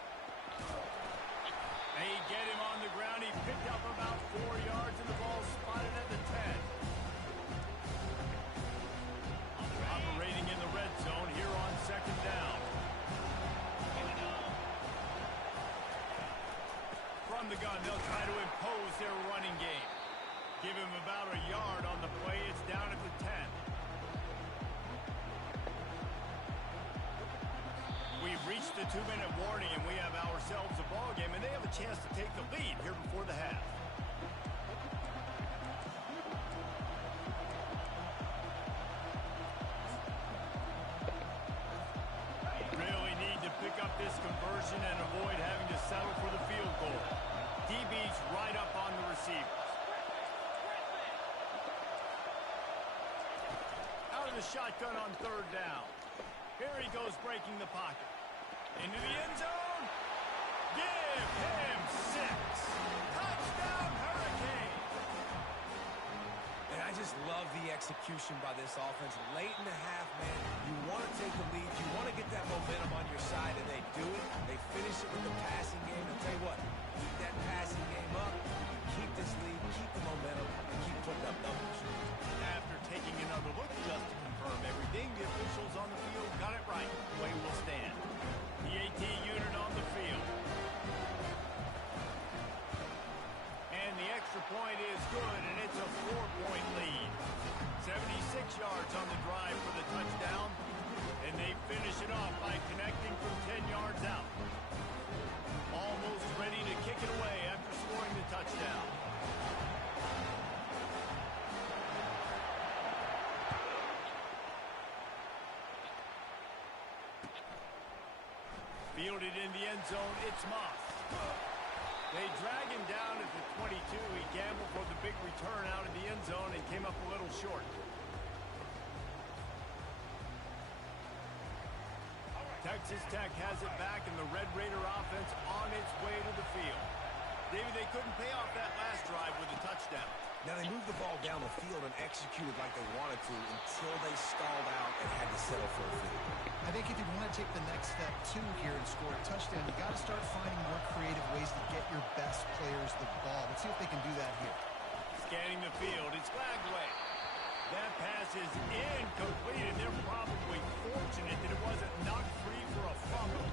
They get him on the ground. He picked up about 4 yards, and the ball spotted at the 10. Operating in the red zone here on second down. From the gun, they'll try to impose their running game. Give him about a yard on the play. It's down at the 10. We've reached the 2-minute warning, and we have ourselves a ball game, and they have a chance to take the lead here before the half. Really need to pick up this conversion and avoid having to settle for the field goal. DB's right up on the receivers. Out of the shotgun on third down. Here he goes breaking the pocket. Into the end zone. Give him 6. Touchdown, Hurricane. And I just love the execution by this offense. Late in the half, man, you want to take the lead. You want to get that momentum on your side, and they do it. They finish it with the passing game. I'll tell you what, keep that passing game up. Keep this lead, keep the momentum, and keep putting up numbers. After taking another look just to confirm everything, the officials on the field got it right. Play will stand. The AT unit on the field. And the extra point is good, and it's a 4-point lead. 76 yards on the drive for the touchdown, and they finish it off by connecting from 10 yards out. Almost ready to kick it away after scoring the touchdown. Fielded in the end zone, it's Moss. They drag him down at the 22. He gambled for the big return out of the end zone and came up a little short. Texas Tech has it back, and the Red Raider offense on its way to the field. David, they couldn't pay off that last drive with a touchdown. Now, they moved the ball down the field and executed like they wanted to until they stalled out and had to settle for a field goal. I think if you want to take the next step, too, here and score a touchdown, you got to start finding more creative ways to get your best players the ball. Let's see if they can do that here. Scanning the field, it's flagged away. That pass is incomplete, and they're probably fortunate that it wasn't knocked free for a fumble.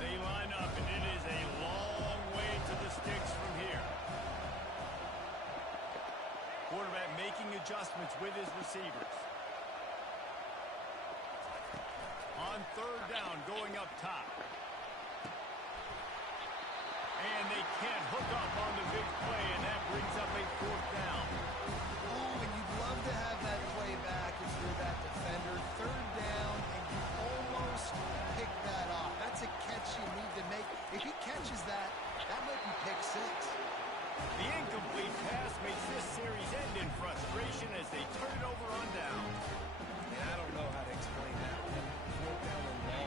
They line up, and it is a long way to the sticks from here. Quarterback making adjustments with his receivers. On third down, going up top. And they can't hook up on the big play, and that brings up a 4th down. Ooh, and you'd love to have that play back if you're that defender. Third down, and you almost pick that off. That's a catch you need to make. If he catches that, that might be pick 6. The incomplete pass makes this series end in frustration as they turn it over on down. And I don't know how to explain that one. 4th down and long.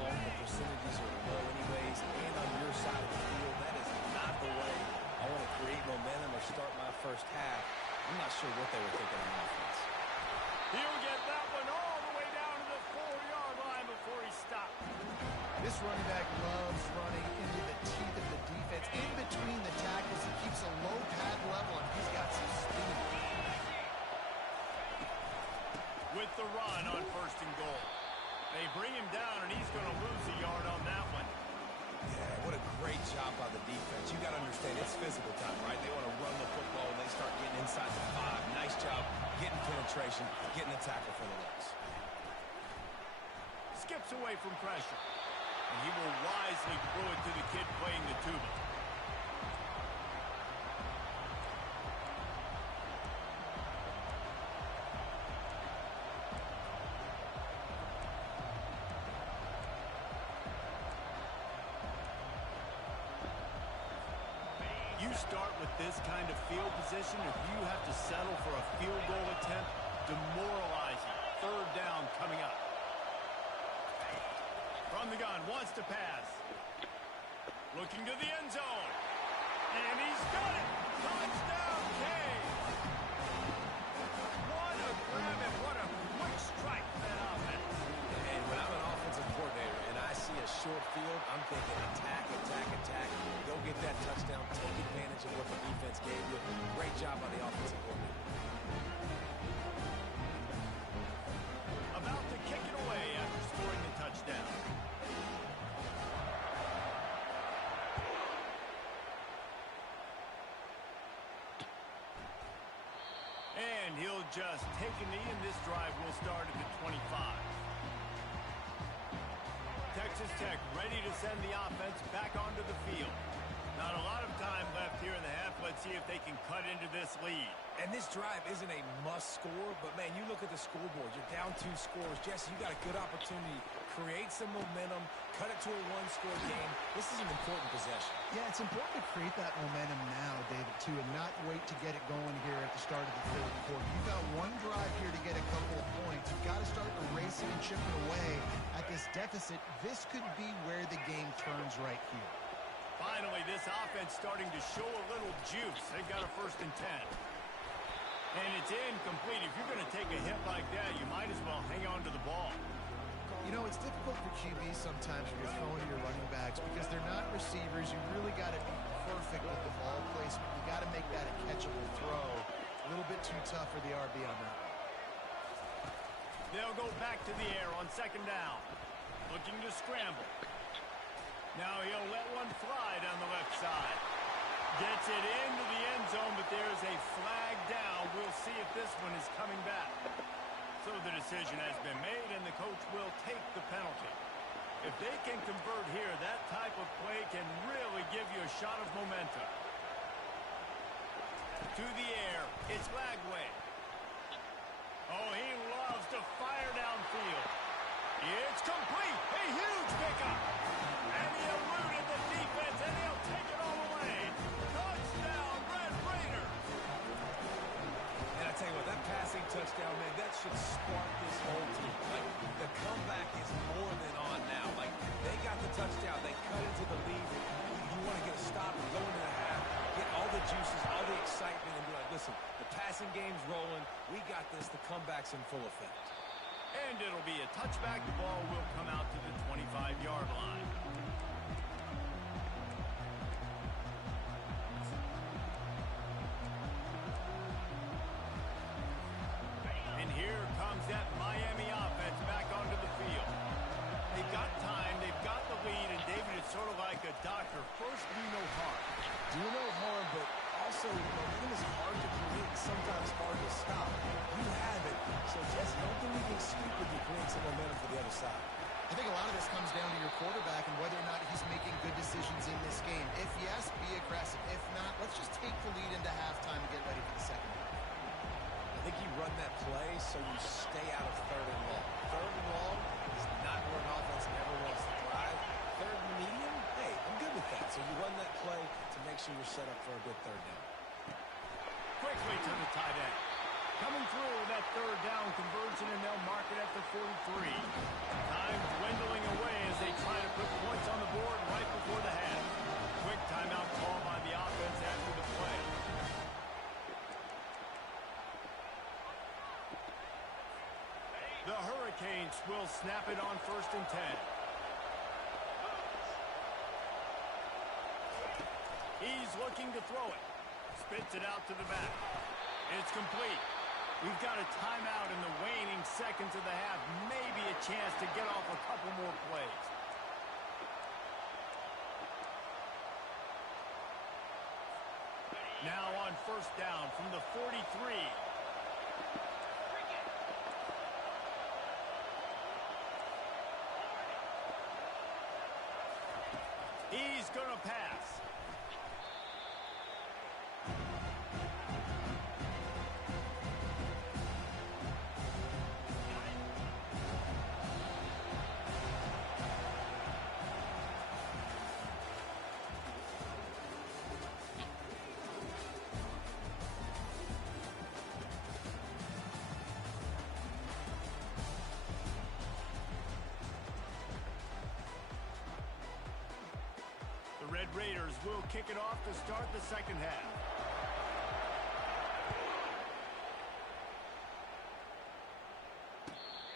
This running back loves running into the teeth of the defense. In between the tackles, he keeps a low pad level, and he's got some speed. With the run on 1st and goal. They bring him down, and he's going to lose a yard on that one. Yeah, what a great job by the defense. You got to understand, it's physical time, right? They want to run the football, and they start getting inside the 5. Nice job getting penetration, getting the tackle for the loss. Skips away from pressure. And he will wisely throw it to the kid playing the tuba. You start with this kind of field position, if you have to settle for a field goal attempt, demoralizing. 3rd down coming up. From the gun, wants to pass. Looking to the end zone. And he's got it! Touchdown, Kane! What a grab and what a quick strike for that offense. And when I'm an offensive coordinator and I see a short field, I'm thinking attack, attack, attack. Go get that touchdown. Take advantage of what the defense gave you. Great job by the offensive coordinator. About to kick it away after scoring the touchdown. And he'll just take a knee, and this drive will start at the 25. Texas Tech ready to send the offense back onto the field. Not a lot of time left here in the half. Let's see if they can cut into this lead. And this drive isn't a must score, but, man, you look at the scoreboard. You're down 2 scores. Jesse, you got a good opportunity. Create some momentum. Cut it to a 1-score game. This is an important possession. Yeah, it's important to create that momentum now, David, too, and not wait to get it going here at the start of the 3rd quarter. You've got one drive here to get a couple of points. You've got to start erasing and chipping away at this deficit. This could be where the game turns right here. Finally, this offense starting to show a little juice. They've got a 1st and 10. And it's incomplete. If you're going to take a hit like that, you might as well hang on to the ball. You know, it's difficult for QBs sometimes when you're throwing to your running backs because they're not receivers. You really got to be perfect with the ball placement. You got to make that a catchable throw. A little bit too tough for the RB on that. They'll go back to the air on 2nd down. Looking to scramble. Now he'll let one fly down the left side. Gets it into the end zone, but there's a flag down. We'll see if this one is coming back. So the decision has been made, and the coach will take the penalty. If they can convert here, that type of play can really give you a shot of momentum. To the air, it's Lagway. Oh, he loves to fire downfield. It's complete. A huge pickup. And he eluded the defense, and he'll take it all away. Touchdown, Red Raiders. And I tell you what, that passing touchdown, man, that should spark this whole team. Like, the comeback is more than on now. Like, they got the touchdown. They cut into the lead. You want to get a stop and go into the half, get all the juices, all the excitement, and be like, listen, the passing game's rolling. We got this. The comeback's in full effect. And it'll be a touchback. The ball will come out to the 25-yard line. And here comes that Miami offense back onto the field. They've got time. They've got the lead. And, David, it's sort of like a doctor. First, do no harm. Do no harm, but also, momentum is hard to create, sometimes hard to stop. You have it, so just don't do anything stupid to create some momentum for the other side. I think a lot of this comes down to your quarterback and whether or not he's making good decisions in this game. If yes, be aggressive. If not, let's just take the lead into halftime and get ready for the second half. I think you run that play so you stay out of 3rd and long. 3rd and long is not where an offense ever wants to drive. 3rd and medium, hey, I'm good with that. So you run that play to make sure you're set up for a good 3rd down. Quickly to the tight end. Coming through that 3rd down conversion, and they'll mark it at the 43. Time dwindling away as they try to put points on the board right before the half. Quick timeout call by the offense after the play. The Hurricanes will snap it on 1st and 10. He's looking to throw it. Spits it out to the back. It's complete. We've got a timeout in the waning seconds of the half. Maybe a chance to get off a couple more plays. Now on first down from the 43. He's going to pass. The Red Raiders will kick it off to start the second half.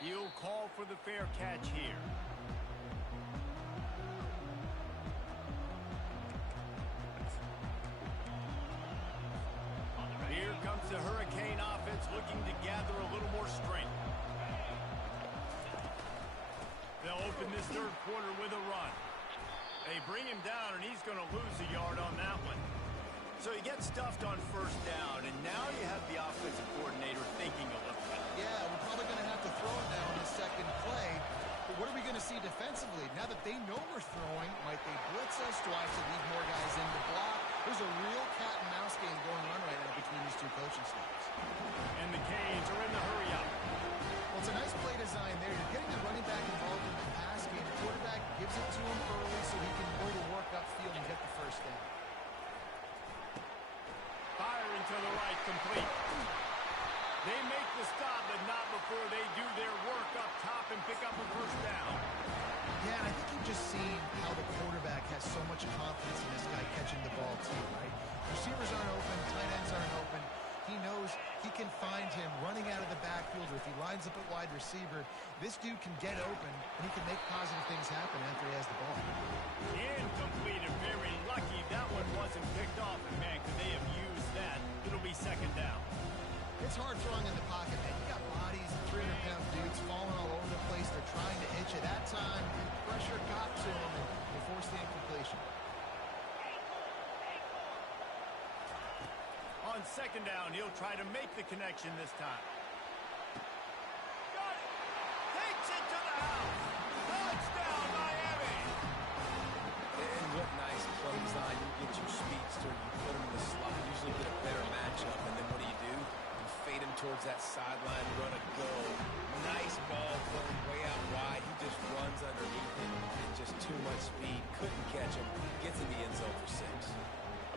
He'll call for the fair catch here. Here comes the Hurricane offense looking to gather a little more strength. They'll open this third quarter with a run. They bring him down, and he's going to lose a yard on that one. So he gets stuffed on first down, and now you have the offensive coordinator thinking a little bit. Yeah, we're probably going to have to throw it now on the second play. But what are we going to see defensively? Now that they know we're throwing, might they blitz us? Do I have to leave more guys in to block? There's a real cat and mouse game going on right now between these two coaching staffs. And the Canes are in the hurry-up. Well, it's a nice play design there. You're getting the running back involved in the pass game. The quarterback gives it to him early so he can go to work upfield and get the first down. Firing to the right, complete. They make the stop, but not before they do their work up top and pick up a first down. Yeah, and I think you've just seen how the quarterback has so much confidence in this guy catching the ball too, right? Receivers aren't open, tight ends aren't open. He knows he can find him running out of the backfield, or if he lines up at wide receiver, this dude can get open, and he can make positive things happen after he has the ball. Incomplete, and very lucky that one wasn't picked off. And man, could they have used that? It'll be second down. It's hard throwing in the pocket, man. You got bodies, 300-pound dudes falling all over the place. They're trying to hit you. That time, pressure got to him, and they forced the incompletion. On second down, he'll try to make the connection this time. Got it! Takes it to the house! Touchdown, Miami! And what nice play design. You get your speedster, you put him in the slot, usually get a better matchup, and then what do? You fade him towards that sideline, run a go. Nice ball going way out wide. He just runs underneath it, and just too much speed. Couldn't catch him. Gets in the end zone for 6.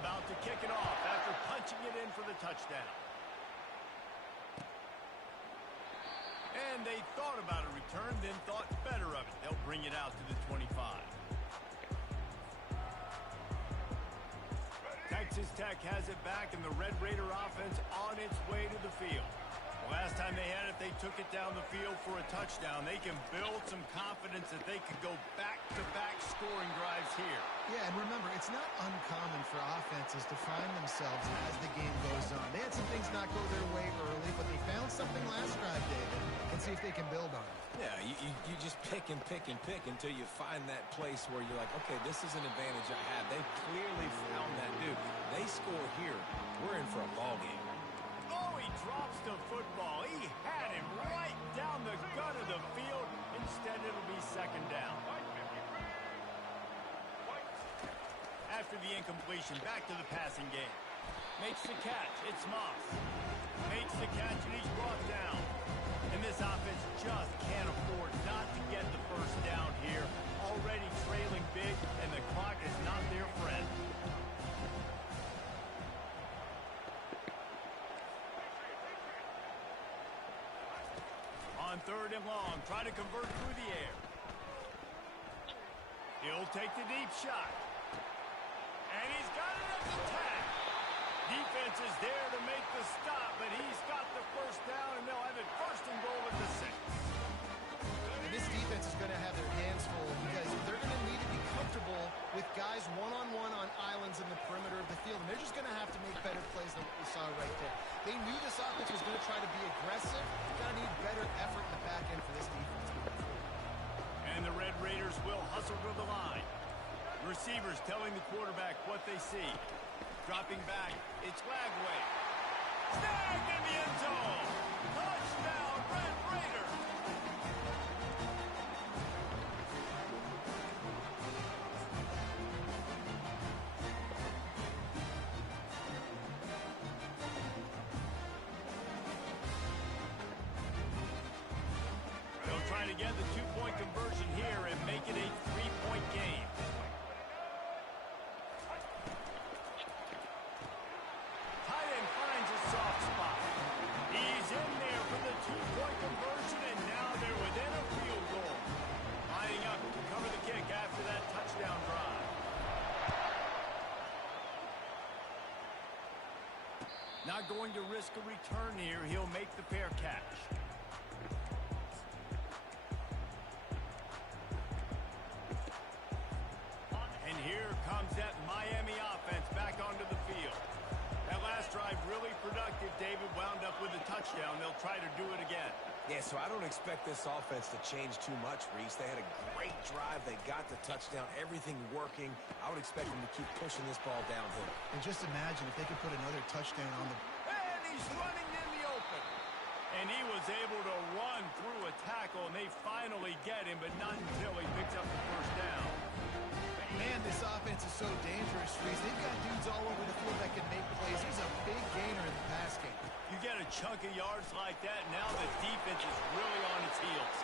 About to kick it off after punching it in for the touchdown. And they thought about a return, then thought better of it. They'll bring it out to the 25. Texas Tech has it back, and the Red Raider offense on its way to the field. Last time they had it, they took it down the field for a touchdown. They can build some confidence that they could go back-to-back scoring drives here. Yeah, and remember, it's not uncommon for offenses to find themselves as the game goes on. They had some things not go their way early, but they found something last drive, David, and see if they can build on it. Yeah, you just pick and pick and pick until you find that place where you're like, okay, this is an advantage I have. They clearly found that dude. They score here, we're in for a ball game. Oh, he drops the football. He had him right down the gut of the field. Instead, it'll be second down. After the incompletion, back to the passing game. Makes the catch. It's Moss. Makes the catch, and he's brought down. And this offense just can't afford not to get the first down here. Already trailing big, and the clock is not their friend. On third and long, try to convert through the air. He'll take the deep shot. And he's got it at the tag. Defense is there to make the stop, but he's got the first down, and they'll have it first and goal at the 6. And this defense is going to have their hands full because they're going to need to be comfortable with guys one-on-one on islands in the perimeter of the marshal to the line. Receivers telling the quarterback what they see. Dropping back, it's Lagway. Snagged in the end zone. Touchdown, Red Raiders. They'll try to get the two-point conversion here and make it a three-point game. Tight end finds a soft spot. He's in there for the two-point conversion, and now they're within a field goal. Lining up to cover the kick after that touchdown drive. Not going to risk a return here. He'll make the fair catch. And here comes that Miami offense back onto the field. That last drive really productive. David wound up with a touchdown. They'll try to do it again. Yeah, so I don't expect this offense to change too much, Reese. They had a great drive. They got the touchdown. Everything working. I would expect them to keep pushing this ball downhill. And just imagine if they could put another touchdown on the... And he's running in the open. And he was able to run through a tackle, and they finally get him, but not until he picks up the first down. Man, this offense is so dangerous, Reese. They've got dudes all over the field that can make plays. He's a big gainer in the pass game. You get a chunk of yards like that, now the defense is really on its heels.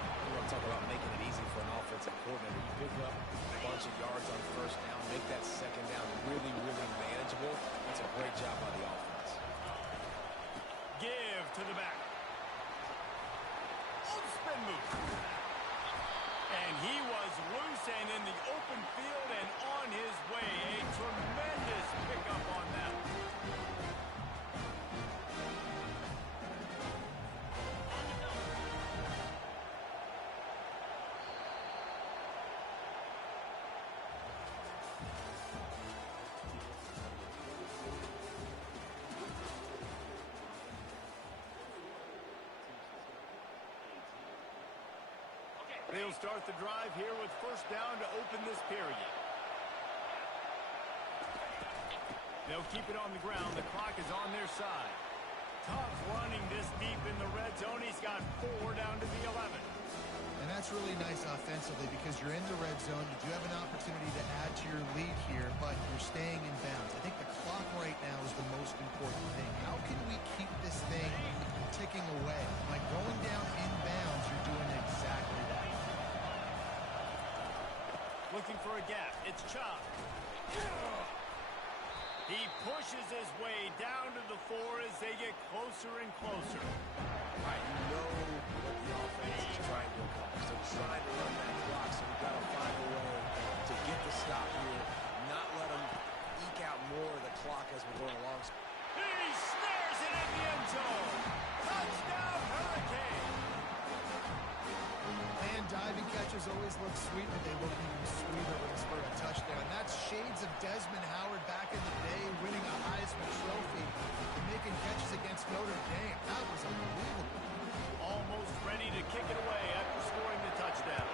You want to talk about making it easy for an offensive coordinator. You pick up a bunch of yards on first down, make that second down really, really manageable. It's a great job by the offense. Give to the back. On spin move. And he was loose and in the open field and on his way. A tremendous pickup on that. They'll start the drive here with first down to open this period. They'll keep it on the ground. The clock is on their side. Tough running this deep in the red zone. He's got 4 down to the 11. And that's really nice offensively because you're in the red zone. You do have an opportunity to add to your lead here, but you're staying in bounds. I think the clock right now is the most important thing. How can we keep this thing ticking away? By going down in bounds, you're doing exactly that. Looking for a gap. It's Ncaa. He pushes his way down to the 4 as they get closer and closer. All right, you know what the offense is trying to accomplish. They're trying to run that clock, so we've got to find a way to get the stop here, not let them eke out more of the clock as we're going along. He snares it in the end zone. Touchdown, Hurricane. Man, diving catches always look sweet, but they look even sweeter when it's for a touchdown. That's shades of Desmond Howard back in the day, winning a Heisman Trophy and making catches against Notre Dame. That was unbelievable. Almost ready to kick it away after scoring the touchdown.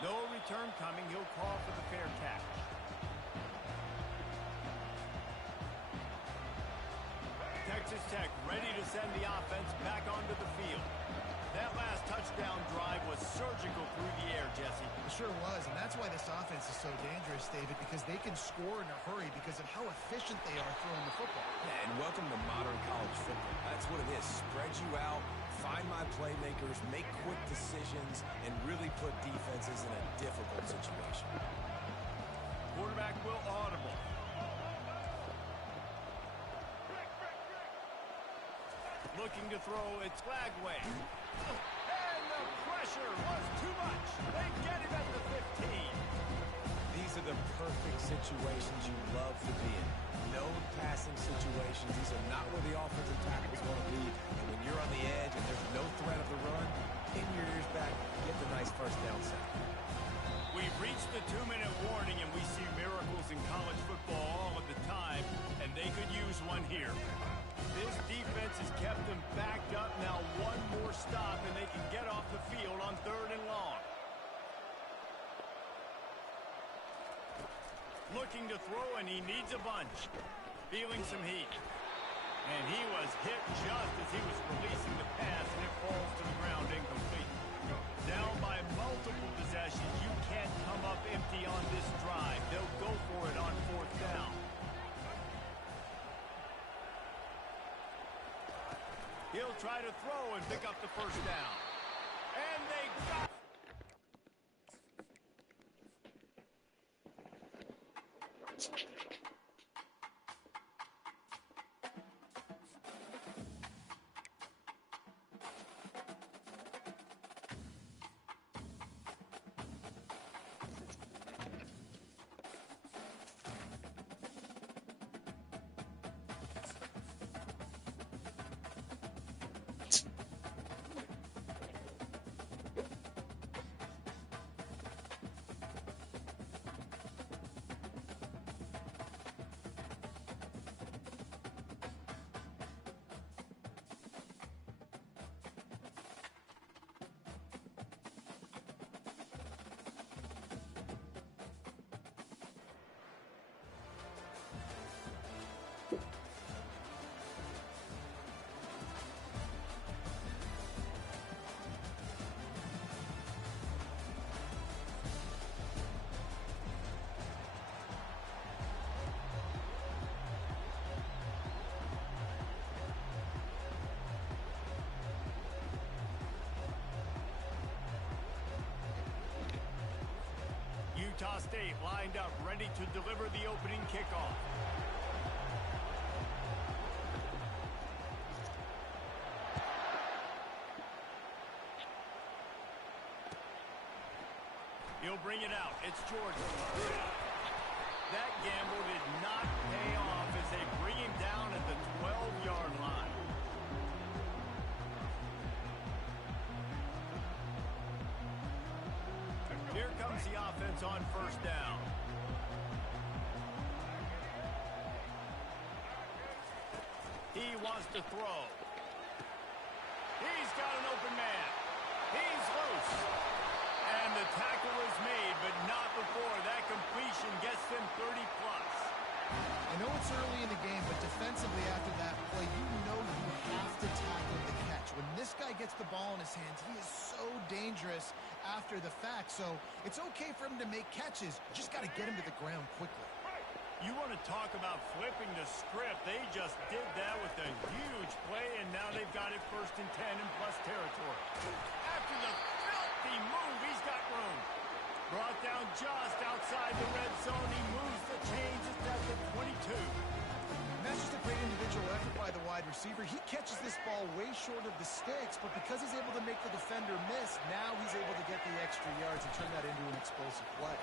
No return coming. He'll call for the fair catch. Texas Tech ready to send the offense back onto the field. That last touchdown drive was surgical through the air, Jesse. It sure was, and that's why this offense is so dangerous, David, because they can score in a hurry because of how efficient they are throwing the football. Yeah, and welcome to modern college football. That's what it is. Spread you out, find my playmakers, make quick decisions, and really put defenses in a difficult situation. Quarterback will audible. Looking to throw, it's Lagway. And the pressure was too much. They get him at the 15. These are the perfect situations you love to be in. No passing situations. These are not where the offensive tackles want to be. And when you're on the edge and there's no threat of the run, pin your ears back, get the nice first down sack. We've reached the 2-minute warning, and we see miracles in college football all of the time, and they could use one here. This defense has kept them backed up. Now one more stop, and they can get off the field. looking to throw, and he needs a bunch. Feeling some heat. And he was hit just as he was releasing the pass, and it falls to the ground incomplete. Down by multiple possessions, you can't come up empty on this drive. They'll go for it on fourth down. He'll try to throw and pick up the first down. And they got Ncaa State lined up, ready to deliver the opening kickoff. He'll bring it out. It's Jordan. That gamble did not pay off as they bring him down at the 12-yard line. Here comes the offense on first down. He wants to throw. He's got an open man. He's loose. And the tackle is made, but not before that completion gets them 30-plus. I know it's early in the game, but defensively after that play, you know you have to tackle the catch. When this guy gets the ball in his hands, he is so dangerous after the fact. So it's okay for him to make catches. You just got to get him to the ground quickly. You want to talk about flipping the script. They just did that with a huge play, and now they've got it 1st and 10 in plus territory. After the filthy move, he's got room. Brought down just outside the red zone. He moves the chains at the 22. And that's just a great individual effort by the wide receiver. He catches this ball way short of the sticks, but because he's able to make the defender miss, now he's able to get the extra yards and turn that into an explosive play.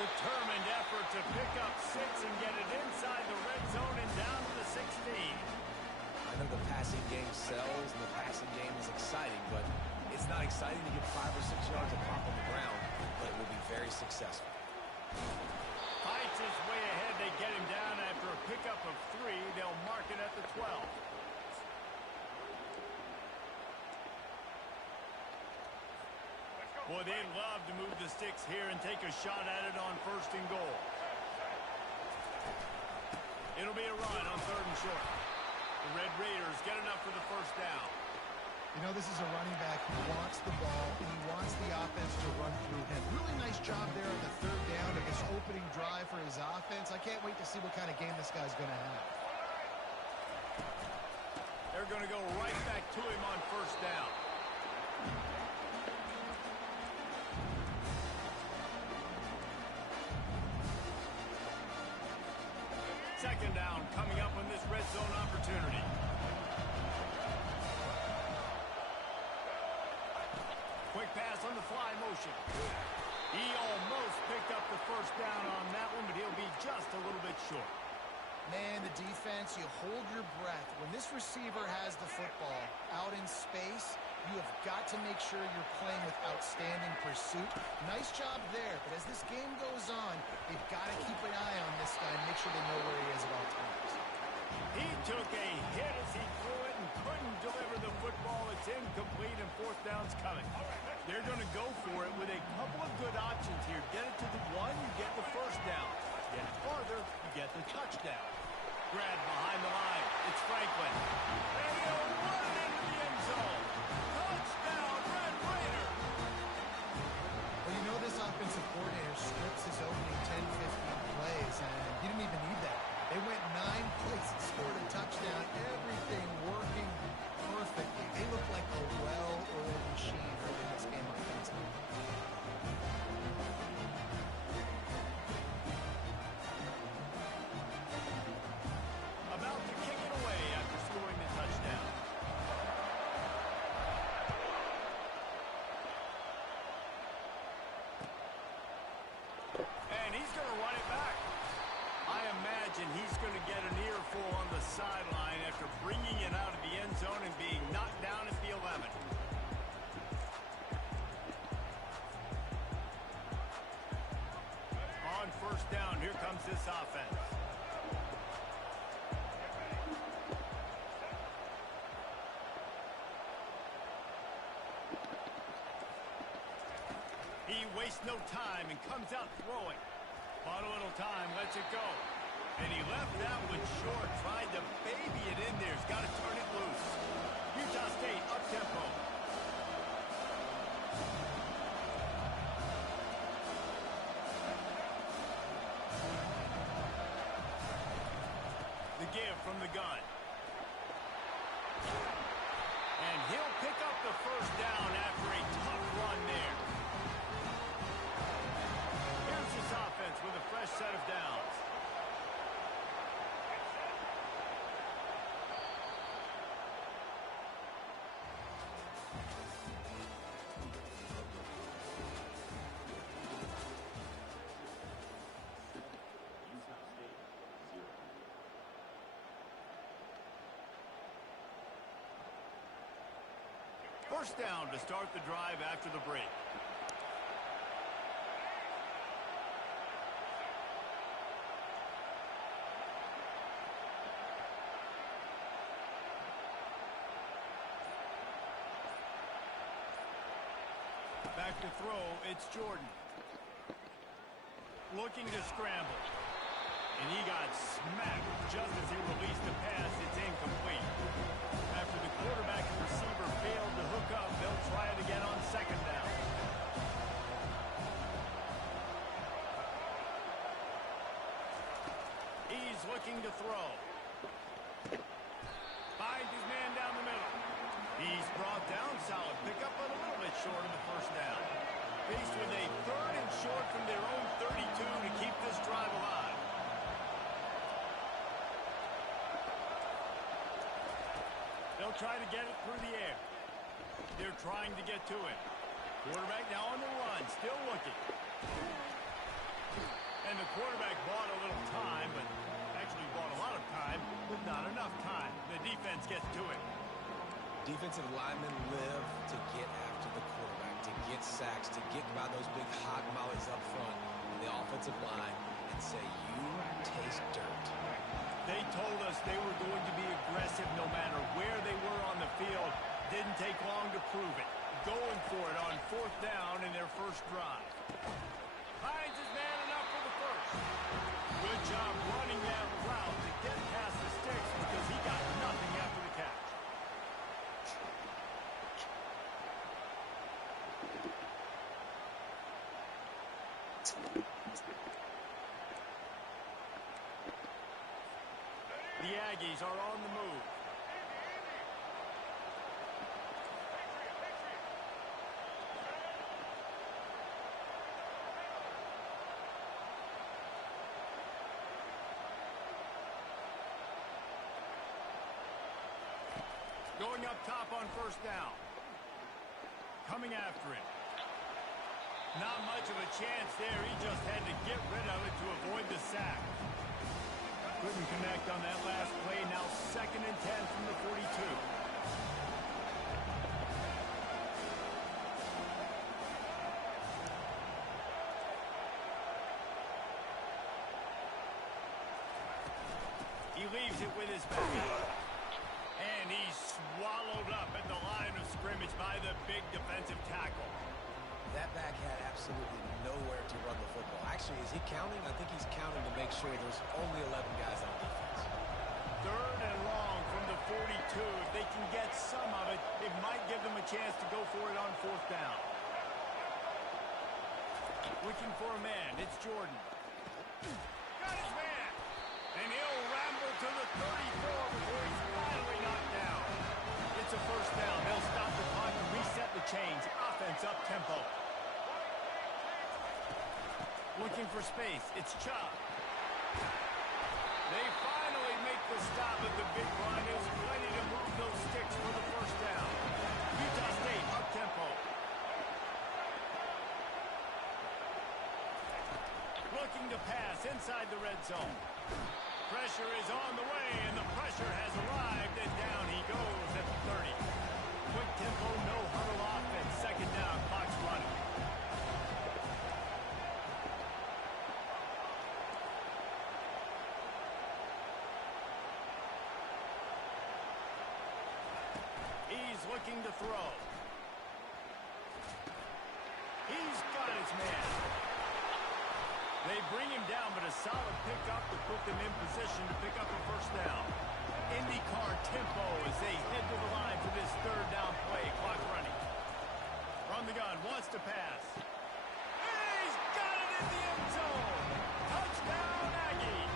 Determined effort to pick up 6 and get it inside the red zone and down to the 16. I know the passing game sells and the passing game is exciting, but it's not exciting to get 5 or 6 yards of pop on the ground, but it will be very successful. Fights his way ahead. They get him down after a pickup of 3. They'll mark it at the 12. Boy, they'd love to move the sticks here and take a shot at it on 1st and goal. It'll be a run on 3rd and short. The Red Raiders get enough for the 1st down. You know, this is a running back who wants the ball, and he wants the offense to run through him. Really nice job there on the 3rd down of this opening drive for his offense. I can't wait to see what kind of game this guy's going to have. They're going to go right back to him on 1st down. Second down coming up on this red zone opportunity. Quick pass on the fly motion. He almost picked up the 1st down on that one, but he'll be just a little bit short. Man, the defense, you hold your breath. When this receiver has the football out in space, you have got to make sure you're playing with outstanding pursuit. Nice job there, but as this game goes on, they've got to keep an eye on this guy and make sure they know where he is at all times. He took a hit as he threw it and couldn't deliver the football. It's incomplete and 4th down's coming. They're going to go for it with a couple of good options here. Get it to the one, you get the first down. Get it farther, you get the touchdown. Grab behind the line. It's Franklin. And he'll run it into the end zone. Touchdown, Red Raider. Well, you know this offensive coordinator strips his opening 10, 15 plays, and he didn't even need that. They went 9 plays and scored a touchdown. Everything working perfectly. They look like a well-oiled machine early in this game offensively. About to kick it away after scoring the touchdown. And he's going to run it back. I imagine he's going to get an earful on the sideline after bringing it out of the end zone and being knocked down at the 11. On first down, here comes this offense. He wastes no time and comes out throwing. Bought a little time, lets it go. And he left that one short, tried to baby it in there. He's got to turn it loose. Utah State, up-tempo. The give from the gun. And he'll pick up the first down after a tough run there. Here's this offense with a fresh set of downs. First down to start the drive after the break. Back to throw, it's Jordan. Looking to scramble. And he got smacked just as he released the pass. It's incomplete. After the quarterback and receiver failed to hook up, they'll try it again on second down. He's looking to throw. Finds his man down the middle. He's brought down, solid pickup, but a little bit short of the first down. Faced with a third and short from their own 32 to keep this drive alive. They'll try to get it through the air. They're trying to get to it. Quarterback now on the run, still looking. And the quarterback bought a little time, but actually bought a lot of time, but not enough time. The defense gets to it. Defensive linemen live to get after the quarterback, to get sacks, to get by those big hot mollies up front in the offensive line and say, you taste dirt. They told us they were going to be aggressive no matter where they were on the field. Didn't take long to prove it. Going for it on fourth down in their first drive. Finds his man enough for the first. Good job running that route to get past the sticks because he got nothing after the catch. The Aggies are on the move. Going up top on first down. Coming after it. Not much of a chance there. He just had to get rid of it to avoid the sack. Couldn't connect on that last play. Now 2nd and 10 from the 42. He leaves it with his back. And he's swallowed up at the line of scrimmage by the big defensive tackle. absolutely nowhere to run the football. Actually, is he counting? I think he's counting to make sure there's only 11 guys on defense. 3rd and long from the 42. If they can get some of it, it might give them a chance to go for it on 4th down. Looking for a man. It's Jordan. Got his man. And he'll ramble to the 34 before he's finally knocked down. It's a 1st down. They'll stop the clock and reset the chains. Offense up tempo. Looking for space. It's Ncaa. They finally make the stop at the big line. It was plenty to move those sticks for the 1st down. Utah State up tempo. Looking to pass inside the red zone. Pressure is on the way, and the pressure has arrived, and down he goes at the 30. Quick tempo, no huddle offense. 2nd down, clock's running. He's looking to throw. He's got his man. They bring him down, but a solid pickup to put them in position to pick up a 1st down. IndyCar tempo as they head to the line for this 3rd down play. Clock running. From the gun, wants to pass. He's got it in the end zone. Touchdown, Aggies.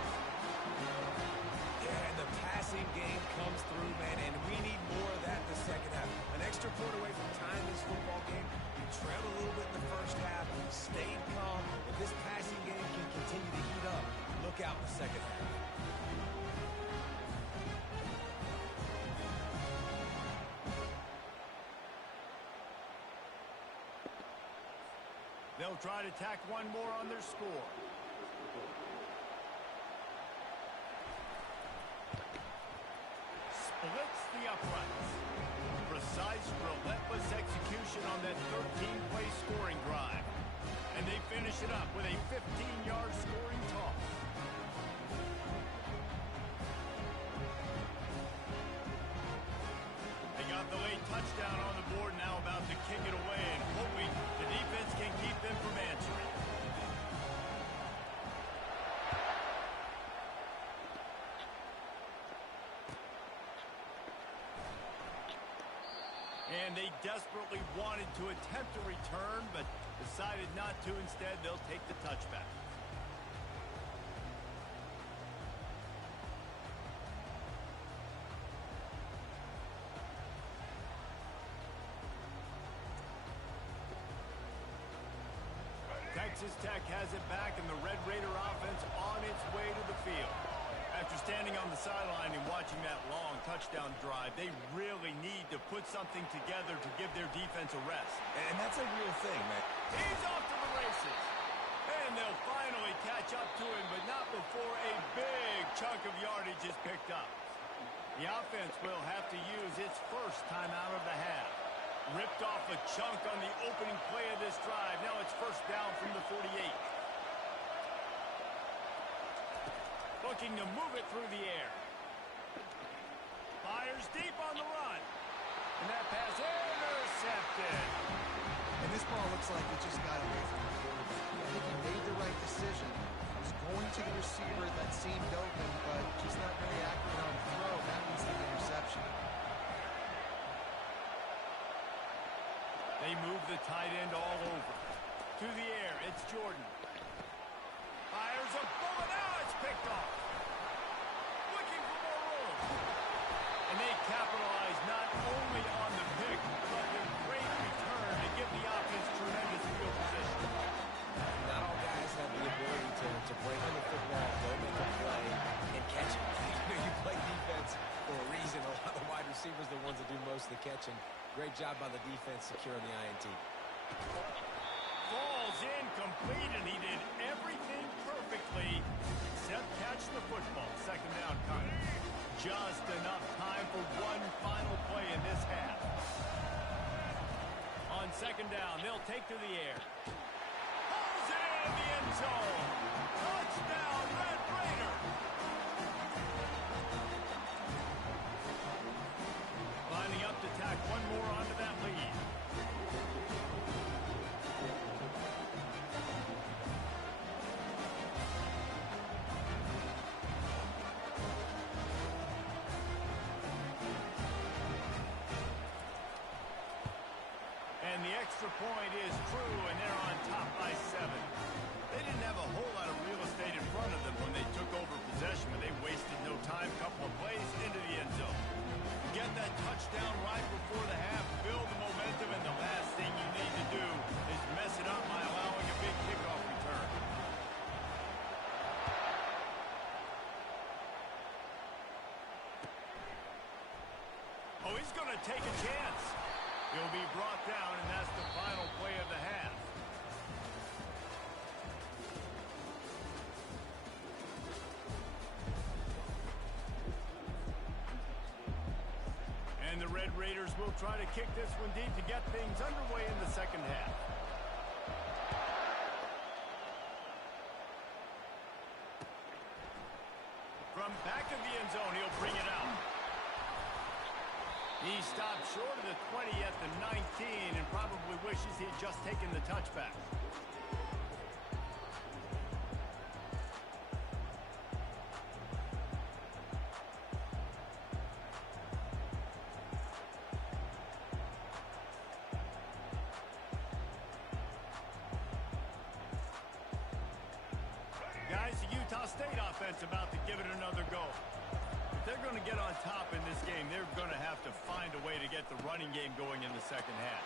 Yeah, and the passing game comes through, man, and we need more of that in the 2nd half. An extra point away from tying this football game. You trailed a little bit in the 1st half, stayed calm. If this passing game can continue to heat up, look out in the 2nd half. They'll try to tack one more on their score. Splits the uprights. Precise, relentless execution on that 13-play scoring drive. And they finish it up with a 15-yard scoring toss. They got the late touchdown on the board, now about to kick it away and hoping the defense can keep them from answering. And they desperately wanted to attempt a return, but decided not to. Instead, they'll take the touchback. Texas Tech has it back, and the Red Raider offense on its way to the field. After standing on the sideline and watching that long touchdown drive, they really need to put something together to give their defense a rest. And that's a real thing, man. He's off to the races. And they'll finally catch up to him, but not before a big chunk of yardage is picked up. The offense will have to use its 1st time out of the half. Ripped off a chunk on the opening play of this drive. Now it's 1st down from the 48. Looking to move it through the air. Fires deep on the run. And that pass intercepted. And this ball looks like it just got away from the quarterback. I think he made the right decision. He was going to the receiver that seemed open, but just not very accurate on the throw. That means the interception. They move the tight end all over. To the air, it's Jordan. Fires a bullet. Now it's picked off. Looking for more room. And they capitalize not only on the pick, but the great return to give the offense tremendous field position. Not all guys have the ability to break on the football, go make a play, and catch it. You play defense for a reason. A lot of the wide receivers are the ones that do most of the catching. Great job by the defense securing the INT. Falls incomplete, and he did everything perfectly except catch the football. 2nd down coming. Just enough time for one final play in this half. On 2nd down, they'll take to the air. Pulls it in the end zone. Touchdown, Red Raider. Lining up to tack one more onto that lead. extra point is true, and they're on top by 7. They didn't have a whole lot of real estate in front of them when they took over possession, but they wasted no time. Couple of plays into the end zone. Get that touchdown right before the half, build the momentum, and the last thing you need to do is mess it up by allowing a big kickoff return. Oh, he's going to take a chance. He'll be brought down, and that's the final play of the half. And the Red Raiders will try to kick this one deep to get things underway in the second half. From back of the end zone, he'll bring it out. He stopped short of the 20 at the 19 and probably wishes he had just taken the touchback. Guys, the Utah State offense about to give it another go. If they're going to get on top in this game, they're going to have to find a way to get the running game going in the second half.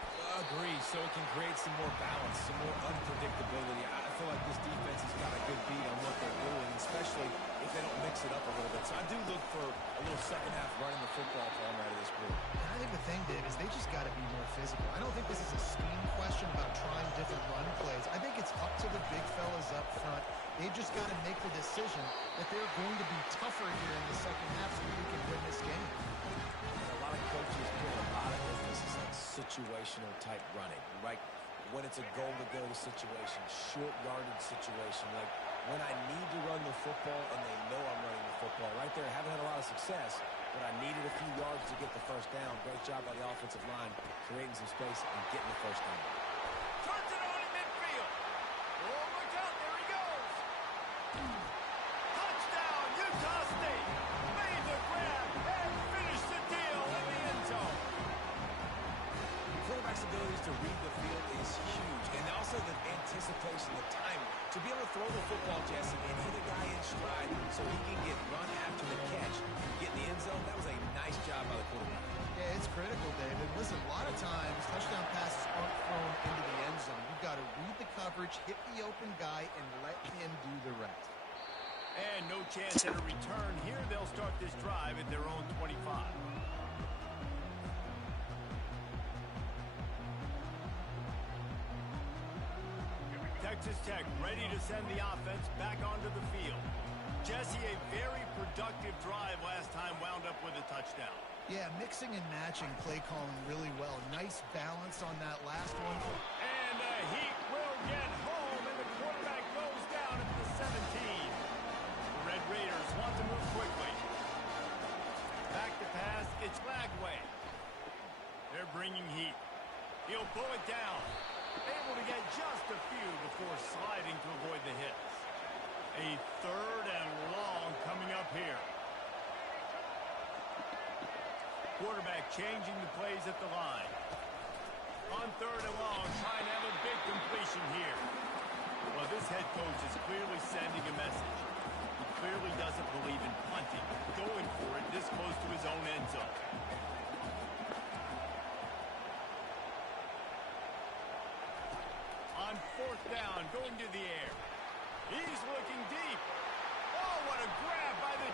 Agree, so it can create some more balance, some more unpredictability. I feel like this defense has got a good beat on what they're doing, especially if they don't mix it up a little bit. So I do look for a little second half running the football from out of this group. I think the thing, Dave, is they just got to be more physical. I don't think this is a scheme question about trying different run plays. I think it's up to the big fellas up front. They've just got to make the decision that they're going to be tougher here in the second half so we can win this game. And a lot of coaches put a lot of emphasis on situational type running, right? When it's a goal-to-go situation, short yardage situation, like when I need to run the football and they know I'm running the football. Right there, I haven't had a lot of success, but I needed a few yards to get the first down. Great job by the offensive line, creating some space and getting the first down. Turns it on in midfield. Oh, look out, there he goes. Touchdown, Utah State. Made the grab and finished the deal in the end zone. Quarterback's abilities to read the field is huge, and also the anticipation, the time to be able to throw the football, Jesse, and hit a guy in stride so he can get run after the catch, get in the end zone. That was a nice job by the quarterback. Yeah, it's critical, David. Listen, a lot of times touchdown passes aren't thrown into the end zone. You've got to read the coverage, hit the open guy, and let him do the rest. And no chance at a return here. They'll start this drive at their own 25. Texas Tech ready to send the offense back onto the field. Jesse, a very productive drive last time, wound up with a touchdown. Yeah, mixing and matching play calling really well. Nice balance on that last one. And the Heat will get home, and the quarterback goes down at the 17. The Red Raiders want to move quickly. Back to pass, it's Lagway. They're bringing heat. He'll pull it down. Able to get just a few before sliding to avoid the hits. A third and long coming up here. Quarterback changing the plays at the line. On third and long, trying to have a big completion here. Well, this head coach is clearly sending a message. He clearly doesn't believe in punting, going for it this close to his own end zone. On fourth down, going to the air. He's looking deep. Oh, what a grab by the